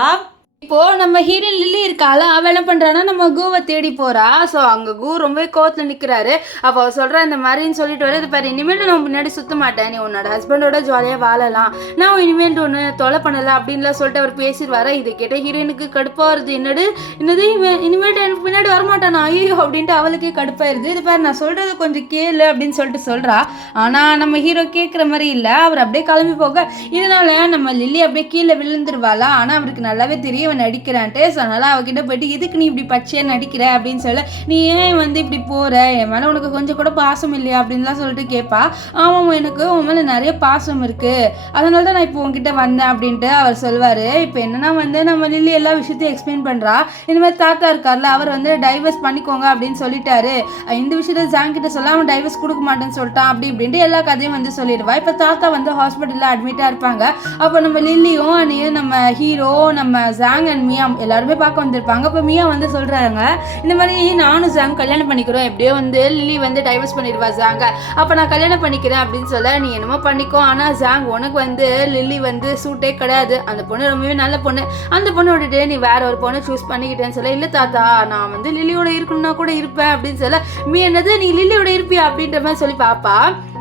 இப்போ நம்ம ஹீரோயின் லில்லி இருக்கால அவள் என்ன பண்ணுறான்னா நம்ம கூவை தேடி போகிறா. ஸோ அங்கே கூ ரொம்ப கோவத்தில் நிற்கிறாரு. அப்போ அவள் சொல்கிறா இந்த மாதிரின்னு சொல்லிட்டு வர இது பாரு இனிமேல் நான் முன்னாடி சுற்ற மாட்டேன், நீ உன்னோட ஹஸ்பண்டோட ஜாலியாக வாழலாம், நான் இனிமேல் ஒன்று தொலை பண்ணலை அப்படின்லாம் சொல்லிட்டு அவர் பேசிடுவார. இதை கேட்ட ஹீரோயினுக்கு கடுப்பாக வருது. என்னது இனிமேட்டு எனக்கு பின்னாடி வரமாட்டானா ஐயோ அப்படின்ட்டு அவளுக்கே கடுப்பாயிருது. இது பாரு நான் சொல்கிறது கொஞ்சம் கேளு அப்படின்னு சொல்லிட்டு சொல்கிறா. ஆனால் நம்ம ஹீரோ கேட்குற மாதிரி இல்லை. அவர் அப்படியே கிளம்பி போக இதனால நம்ம லில்லி அப்படியே கீழே விழுந்துருவாளா. ஆனால் அவருக்கு நல்லாவே தெரியும் இவன் நடிக்கிறான்ட்டு. ஸோ அதனால் அவகிட்ட போயிட்டு எதுக்கு நீ இப்படி பச்சையாக நடிக்கிற அப்படின்னு சொல்ல நீ ஏன் வந்து இப்படி போகிற, என் மேலே உனக்கு கொஞ்சம் கூட பாசம் இல்லையா அப்படின்லாம் சொல்லிட்டு கேட்பா. ஆமாம் எனக்கு உன் மேலே நிறைய பாசம் இருக்குது, அதனால தான் நான் இப்போ உங்ககிட்ட வந்தேன் அப்படின்ட்டு அவர் சொல்வார். இப்போ என்னன்னா வந்து நம்ம லில்லி எல்லா விஷயத்தையும் எக்ஸ்பிளைன் பண்ணுறா. இந்த மாதிரி தாத்தா இருக்கார்ல அவர் வந்து டைவர்ஸ் பண்ணிக்கோங்க அப்படின்னு சொல்லிட்டாரு. இந்த விஷயத்த ஜாங் கிட்ட சொல்ல அவன் டைவர்ஸ் கொடுக்க மாட்டேன்னு சொல்லிட்டான் அப்படி இப்படின்ட்டு எல்லா கதையும் வந்து சொல்லிடுவா. இப்போ தாத்தா வந்து ஹாஸ்பிட்டலில் அட்மிட்டாக இருப்பாங்க. அப்போ நம்ம லில்லியும் நம்ம ஹீரோ நம்ம ஜாங் அண்ட் மியா எல்லாருமே பார்க்க வந்திருப்பாங்க. இப்போ மியா வந்து சொல்கிறாங்க இந்த மாதிரி நானும் ஜாங் கல்யாணம் பண்ணிக்கிறோம், எப்படியோ வந்து லில்லி வந்து டைவர்ஸ் பண்ணிடுவா ஜாங்க, அப்போ நான் கல்யாணம் பண்ணிக்கிறேன் அப்படின்னு சொல்ல நீ என்னமோ பண்ணிக்கோ, ஆனால் ஜாங் உனக்கு வந்து லில்லி வந்து சூட்டே கிடையாது, அந்த பொண்ணு ரொம்பவே நல்ல பொண்ணு, அந்த பொண்ணு விட்டுட்டு நீ வேற ஒரு பொண்ணை சூஸ் பண்ணிக்கிட்டேன்னு சொல்ல இல்லை தாத்தா நான் வந்து லில்லியோட இருக்கணும்னா கூட இருப்பேன் அப்படின்னு சொல்ல மீ என்னது நீ லில்லியோட இருப்பியா அப்படின்ற மாதிரி சொல்லி பாப்பா.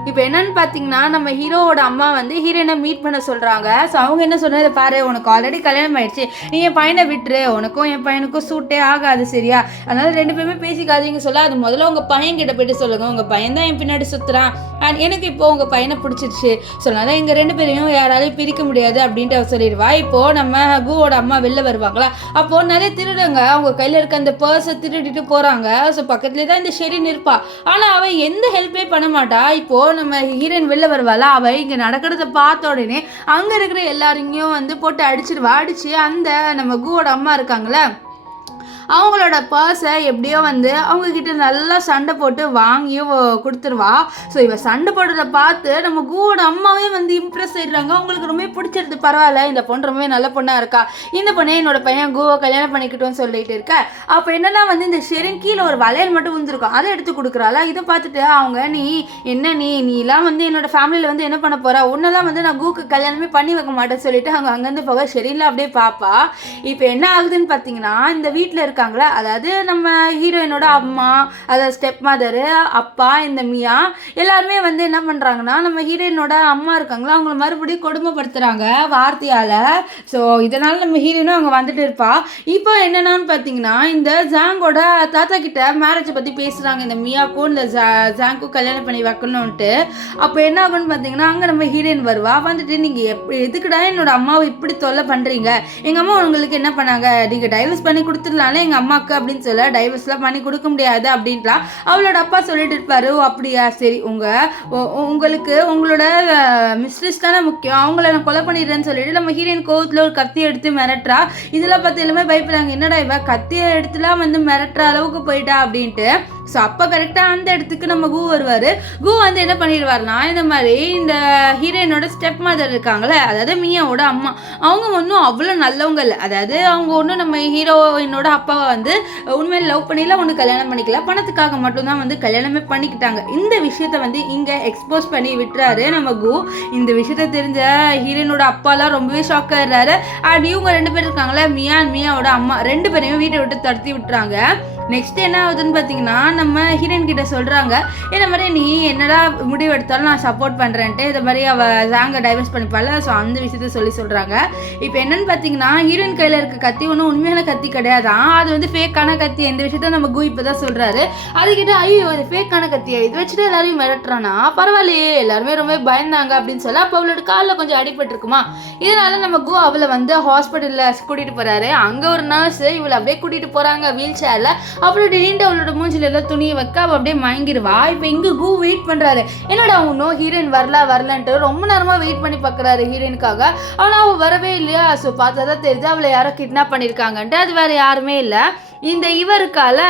இப்போ என்னன்னு பார்த்தீங்கன்னா நம்ம ஹீரோவோட அம்மா வந்து ஹீரோயினை மீட் பண்ண சொல்கிறாங்க. ஸோ அவங்க என்ன சொல்கிறது பாரு உனக்கு ஆல்ரெடி கல்யாணம் ஆயிடுச்சு, நீ என் பையனை விட்டுரு, உனக்கும் என் பையனுக்கும் சூட்டே ஆகாது சரியா, அதனால 2 பேருமே பேசிக்காதீங்க சொல்ல அது முதல்ல உங்கள் பையன்கிட்ட போயிட்டு சொல்லுங்கள், உங்கள் பையன் தான் என் பின்னாடி சுற்றுறான் அண்ட் எனக்கு இப்போ உங்கள் பையனை பிடிச்சிருச்சு சொன்னால எங்கள் 2 பேரையும் யாராலையும் பிரிக்க முடியாது அப்படின்ட்டு அவர் சொல்லிடுவா. இப்போது நம்ம கூவோட அம்மா வெளில வருவாங்களா, அப்போது நிறைய திருடுங்க அவங்க கையில் இருக்க அந்த பர்ஸை திருடிட்டு போகிறாங்க. ஸோ பக்கத்துலேயே தான் இந்த ஷெரின் இருப்பா, ஆனால் அவள் எந்த ஹெல்ப்பே பண்ண மாட்டா. இப்போது நம்ம ஹீரோயின் வெளில வருவாளா, அவள் இங்கே நடக்கிறத பார்த்த உடனே அங்கே இருக்கிற எல்லாரையும் வந்து போட்டு அடிச்சிருவா. அடித்து அந்த நம்ம கூவோட அம்மா இருக்காங்களே அவங்களோட பர்ஸை எப்படியோ வந்து அவங்கக்கிட்ட நல்லா சண்டை போட்டு வாங்கியும் கொடுத்துருவா. ஸோ இவள் சண்டை போடுறத பார்த்து நம்ம கூவோட அம்மாவே வந்து இம்ப்ரெஸ் ஆயிடுறாங்க. அவங்களுக்கு ரொம்ப பிடிச்சிருது, பரவாயில்ல இந்த பொண்ணு ரொம்பவே நல்ல பொண்ணாக இருக்கா, இந்த பொண்ணே என்னோட பையன் கூவை கல்யாணம் பண்ணிக்கிட்டோன்னு சொல்லிட்டு இருக்க. அப்போ என்னன்னா வந்து இந்த ஷெரின் கீழே ஒரு வளையல் மட்டும் வந்துருக்கும், அதை எடுத்து கொடுக்குறாளா. இதை பார்த்துட்டு அவங்க நீலாம் வந்து என்னோட ஃபேமிலியில் வந்து என்ன பண்ண போகிறா, உன்னெல்லாம் வந்து நான் கூக்கு கல்யாணமே பண்ணி வைக்க மாட்டேன்னு சொல்லிட்டு அவங்க அங்கேருந்து போக ஷெரின்ல அப்படியே பார்ப்பா. இப்போ என்ன ஆகுதுன்னு பார்த்தீங்கன்னா இந்த வீட்டில் இருக்காங்களா, அதாவது நம்ம ஹீரோயினோட அம்மா, அதாவது ஸ்டெப் மதரு, அப்பா, இந்த மியா எல்லாருமே வந்து என்ன பண்ணுறாங்கன்னா நம்ம ஹீரோயினோட அம்மா இருக்காங்களா அவங்கள மறுபடியும் கொடுமைப்படுத்துகிறாங்க வார்த்தையால். ஸோ இதனால் நம்ம ஹீரோயினும் அவங்க வந்துட்டு இருப்பா. இப்போ என்னென்னு பார்த்தீங்கன்னா இந்த ஜாங்கோட தாத்தா கிட்ட மேரேஜை பற்றி பேசுகிறாங்க, இந்த மியாக்கும் இந்த ஜாங்க்கும் கல்யாணம் பண்ணி வைக்கணும்ன்ட்டு. அப்போ என்ன ஆகுன்னு பார்த்தீங்கன்னா அங்கே நம்ம ஹீரோயின் வருவா. வந்துட்டு நீங்கள் எதுக்குடா என்னோட அம்மாவை இப்படி தொல்லை பண்ணுறீங்க, எங்கள் அம்மா உங்களுக்கு என்ன பண்ணாங்க, நீங்கள் டைவர்ஸ் பண்ணி கொடுத்துடலாம்ல எங்கள் அம்மாவுக்கு அப்படின்னு சொல்ல டைவர்ஸ்லாம் பண்ணி கொடுக்க முடியாது அப்படின்லாம் அவளோட அப்பா சொல்லிட்டு இருப்பாரு. ஓ அப்படியா சரி, உங்களுக்கு உங்களோட மிஸ்ட்ரெஸ் தானே முக்கியம், அவங்கள நான் கொலை பண்ணிடுறேன்னு சொல்லிட்டு நம்ம ஹீரோயின் கோவத்தில் ஒரு கத்தி எடுத்து மிரட்டுறா. இதெல்லாம் பார்த்து எல்லாமே பயப்படுறாங்க, என்னடா இவ கத்தியை எடுத்துலாம் வந்து மிரட்டுற அளவுக்கு போயிட்டா அப்படின்ட்டு. ஸோ அப்போ கரெக்டாக அந்த இடத்துக்கு நம்ம கூ வருவார். கூ வந்து என்ன பண்ணிடுவார்னா இந்த மாதிரி இந்த ஹீரோயினோட ஸ்டெப் மதர் இருக்காங்களே, அதாவது மியாவோட அம்மா, அவங்க ஒன்றும் அவ்வளோ நல்லவங்க இல்லை, அதாவது அவங்க ஒன்றும் நம்ம ஹீரோயினோட அப்பாவை வந்து உண்மையில் லவ் பண்ணிடல, ஒன்று கல்யாணம் பண்ணிக்கல, பணத்துக்காக மட்டும்தான் வந்து கல்யாணமே பண்ணிக்கிட்டாங்க. இந்த விஷயத்த வந்து இங்கே எக்ஸ்போஸ் பண்ணி விட்டுறாரு நம்ம கூ. இந்த விஷயத்த தெரிஞ்ச ஹீரோயினோட அப்பாலாம் ரொம்பவே ஷாக் ஆயிடுறாரு. அண்ட் இவங்க 2 பேர் இருக்காங்களே மியாவோட அம்மா 2 பேரையும் வீட்டை விட்டு தடுத்தி விட்டுறாங்க. நெக்ஸ்ட் என்ன ஆகுதுன்னு பார்த்தீங்கன்னா நம்ம ஹீரோயின் கிட்ட சொல்கிறாங்க இந்த மாதிரி நீ என்னடா முடிவு எடுத்தாலும் நான் சப்போர்ட் பண்ணுறேன்ட்டு இந்த மாதிரி அவள் ஜாங்கை டைவர்ஸ் பண்ணிப்பாள். ஸோ அந்த விஷயத்த சொல்கிறாங்க. இப்போ என்னன்னு பார்த்தீங்கன்னா ஹீரோயின் கையில் இருக்க கத்தி ஒன்றும் உண்மையான கத்தி கிடையாதான், அது வந்து ஃபேக்கான கத்தி. எந்த விஷயத்த நம்ம கு இப்போ தான் சொல்கிறாரு. அதுக்கிட்ட ஐயோ இது ஃபேக்கான கத்தியா, இது வச்சுட்டு எல்லாரையும் மிரட்டுறானா, பரவாயில்லையே எல்லாருமே ரொம்ப பயந்தாங்க அப்படின்னு சொல்ல அப்போ அவளோட காலில் கொஞ்சம் அடிபட்டுருக்குமா. இதனால நம்ம கு அவளை வந்து ஹாஸ்பிட்டலில் கூட்டிகிட்டு போகிறாரு. அங்கே ஒரு நர்ஸ் இவளை அப்படியே கூட்டிகிட்டு போகிறாங்க வீல் சேரில். அப்புறம் திடீர்னு அவளோட மூஞ்சில எல்லாம் துணியை வைக்க அவள் அப்படியே மயங்கிடுவா. இப்போ இங்கே கு வெயிட் பண்ணுறாரு, என்னடா இன்னும் ஹீரோயின் வரலன்ட்டு ரொம்ப நேரமாக வெயிட் பண்ணி பார்க்குறாரு ஹீரோயினுக்காக. ஆனால் அவள் வரவே இல்லையா. ஸோ பார்த்தா தான் தெரிஞ்சு அவளை யாரோ கிட்னாப் பண்ணியிருக்காங்கன்ட்டு. அது வேறு யாருமே இல்லை, இந்த இவருக்கால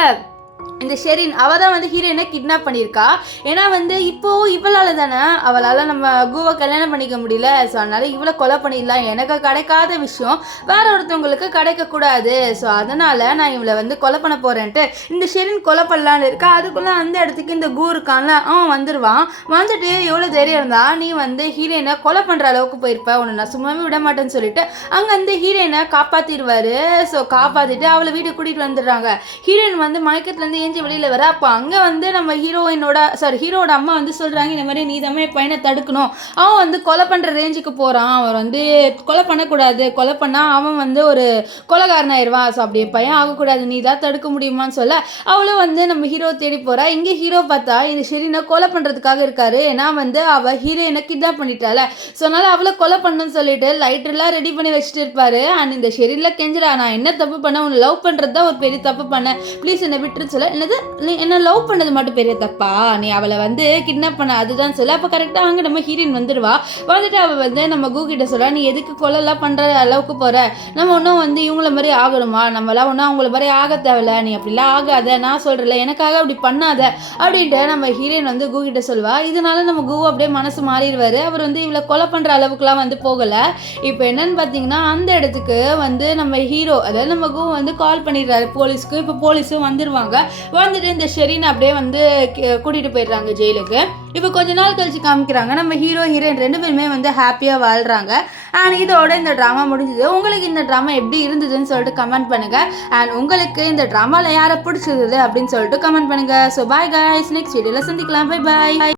இந்த ஷெரின் அவள் தான் வந்து ஹீரோயினை கிட்னாப் பண்ணியிருக்கா. ஏன்னா வந்து இப்போது இவளால் தானே அவளால் நம்ம குவை கல்யாணம் பண்ணிக்க முடியல. ஸோ அதனால் இவளை கொலை பண்ணிடலாம், எனக்கு கிடைக்காத விஷயம் வேற ஒருத்தவங்களுக்கு கிடைக்கக்கூடாது. ஸோ அதனால் நான் இவளை வந்து கொலை பண்ண போகிறேன்ட்டு இந்த ஷெரின் கொலை பண்ணலான்னு இருக்கா. அதுக்குள்ளே அந்த இடத்துக்கு இந்த கு இருக்கான்ல அவன் வந்துடுவான். வந்துட்டு எவ்வளோ தைரியம் இருந்தா நீ வந்து ஹீரோயினை கொலை பண்ணுற அளவுக்கு போயிருப்ப, உன்னை நான் சும்மாவே விட மாட்டேன்னு சொல்லிட்டு அங்கே அந்த ஹீரோயினை காப்பாற்றிடுவார். ஸோ காப்பாற்றிட்டு அவளை வீட்டுக்கு கூட்டிகிட்டு வந்துடுறாங்க. ஹீரோயின் வந்து மயக்கத்துலேருந்து ஏஞ்சி வெளியில் வர. அப்போ அங்கே வந்து நம்ம ஹீரோட அம்மா வந்து சொல்கிறாங்க இந்த மாதிரி நீ தான் பையனை தடுக்கணும், அவன் வந்து கொலை பண்ணுற ரேஞ்சுக்கு போகிறான், அவன் வந்து கொலை பண்ணக்கூடாது, கொலை பண்ணால் அவன் வந்து ஒரு கொலைகாரனாயிருவான். ஸோ அப்படி பையன் ஆகக்கூடாது, நீ தான் தடுக்க முடியுமான்னு சொல்ல அவளும் வந்து நம்ம ஹீரோ தேடி போகிறா. இங்கே ஹீரோ பார்த்தா இந்த ஷெரினை கொலை பண்ணுறதுக்காக இருக்காரு. ஏன்னா வந்து அவள் ஹீரோயினை கிட்னாப் பண்ணிட்டால. ஸோ அதனால் அவளை கொலை பண்ணணும்னு சொல்லிட்டு லைட்டர்லாம் ரெடி பண்ணி வச்சுட்டு இருப்பாரு. அண்ட் இந்த ஷெரினில் கெஞ்சிரா, நான் என்ன தப்பு பண்ண, உன்னை லவ் பண்ணுறது தான் ஒரு பெரிய தப்பு பண்ணேன், ப்ளீஸ் என்னை விட்டுருன்னு சொல்ல. என்னது என்ன லவ் பண்ணது மட்டும் பெரிய தப்பா, நீ அவளை வந்து கிட்னாப் பண்ண அதுதான் சொல்ல. அப்போ கரெக்டாக அங்கே நம்ம ஹீரோயின் வந்துடுவா. வந்துட்டு அவள் வந்து நம்ம கு கிட்ட சொல்ல, நீ எதுக்கு கொலைலாம் பண்ணுற அளவுக்கு போகிற, நம்ம ஒன்றும் வந்து இவங்கள மாதிரி ஆகணுமா, நம்மளாம் ஒன்றும் அவங்கள மாதிரி ஆக தேவையில்ல, நீ அப்படிலாம் ஆகாத, நான் சொல்கிறல எனக்காக அப்படி பண்ணாத அப்படின்ட்டு நம்ம ஹீரோயின் வந்து கு கிட்ட சொல்வா. இதனால நம்ம கு அப்படியே மனசு மாறிடுவார். அவர் வந்து இவளை கொலை பண்ணுற அளவுக்குலாம் வந்து போகலை. இப்போ என்னன்னு பார்த்தீங்கன்னா அந்த இடத்துக்கு வந்து நம்ம ஹீரோ அதாவது நம்ம கு வந்து கால் பண்ணிடுறாரு போலீஸ்க்கு. இப்போ போலீஸும் வந்துடுவாங்க. வந்துட்டு இந்த ஷெரின் அப்படியே வந்து கூட்டிகிட்டு போயிடுறாங்க ஜெயிலுக்கு. இப்போ கொஞ்ச நாள் கழிச்சு காமிக்கிறாங்க நம்ம ஹீரோ ஹீரோயின் ரெண்டு பேருமே வந்து ஹாப்பியாக வாழ்கிறாங்க. அண்ட் இதோட இந்த ட்ராமா முடிஞ்சது. உங்களுக்கு இந்த ட்ராமா எப்படி இருந்ததுன்னு சொல்லிட்டு கமெண்ட் பண்ணுங்கள். அண்ட் உங்களுக்கு இந்த ட்ராமாவில் யாரை பிடிச்சிருந்தது அப்படின்னு சொல்லிட்டு கமெண்ட் பண்ணுங்கள். ஸோ பாய் காய்ஸ், நெக்ஸ்ட் வீடியோவில் சந்திக்கலாம். Bye bye.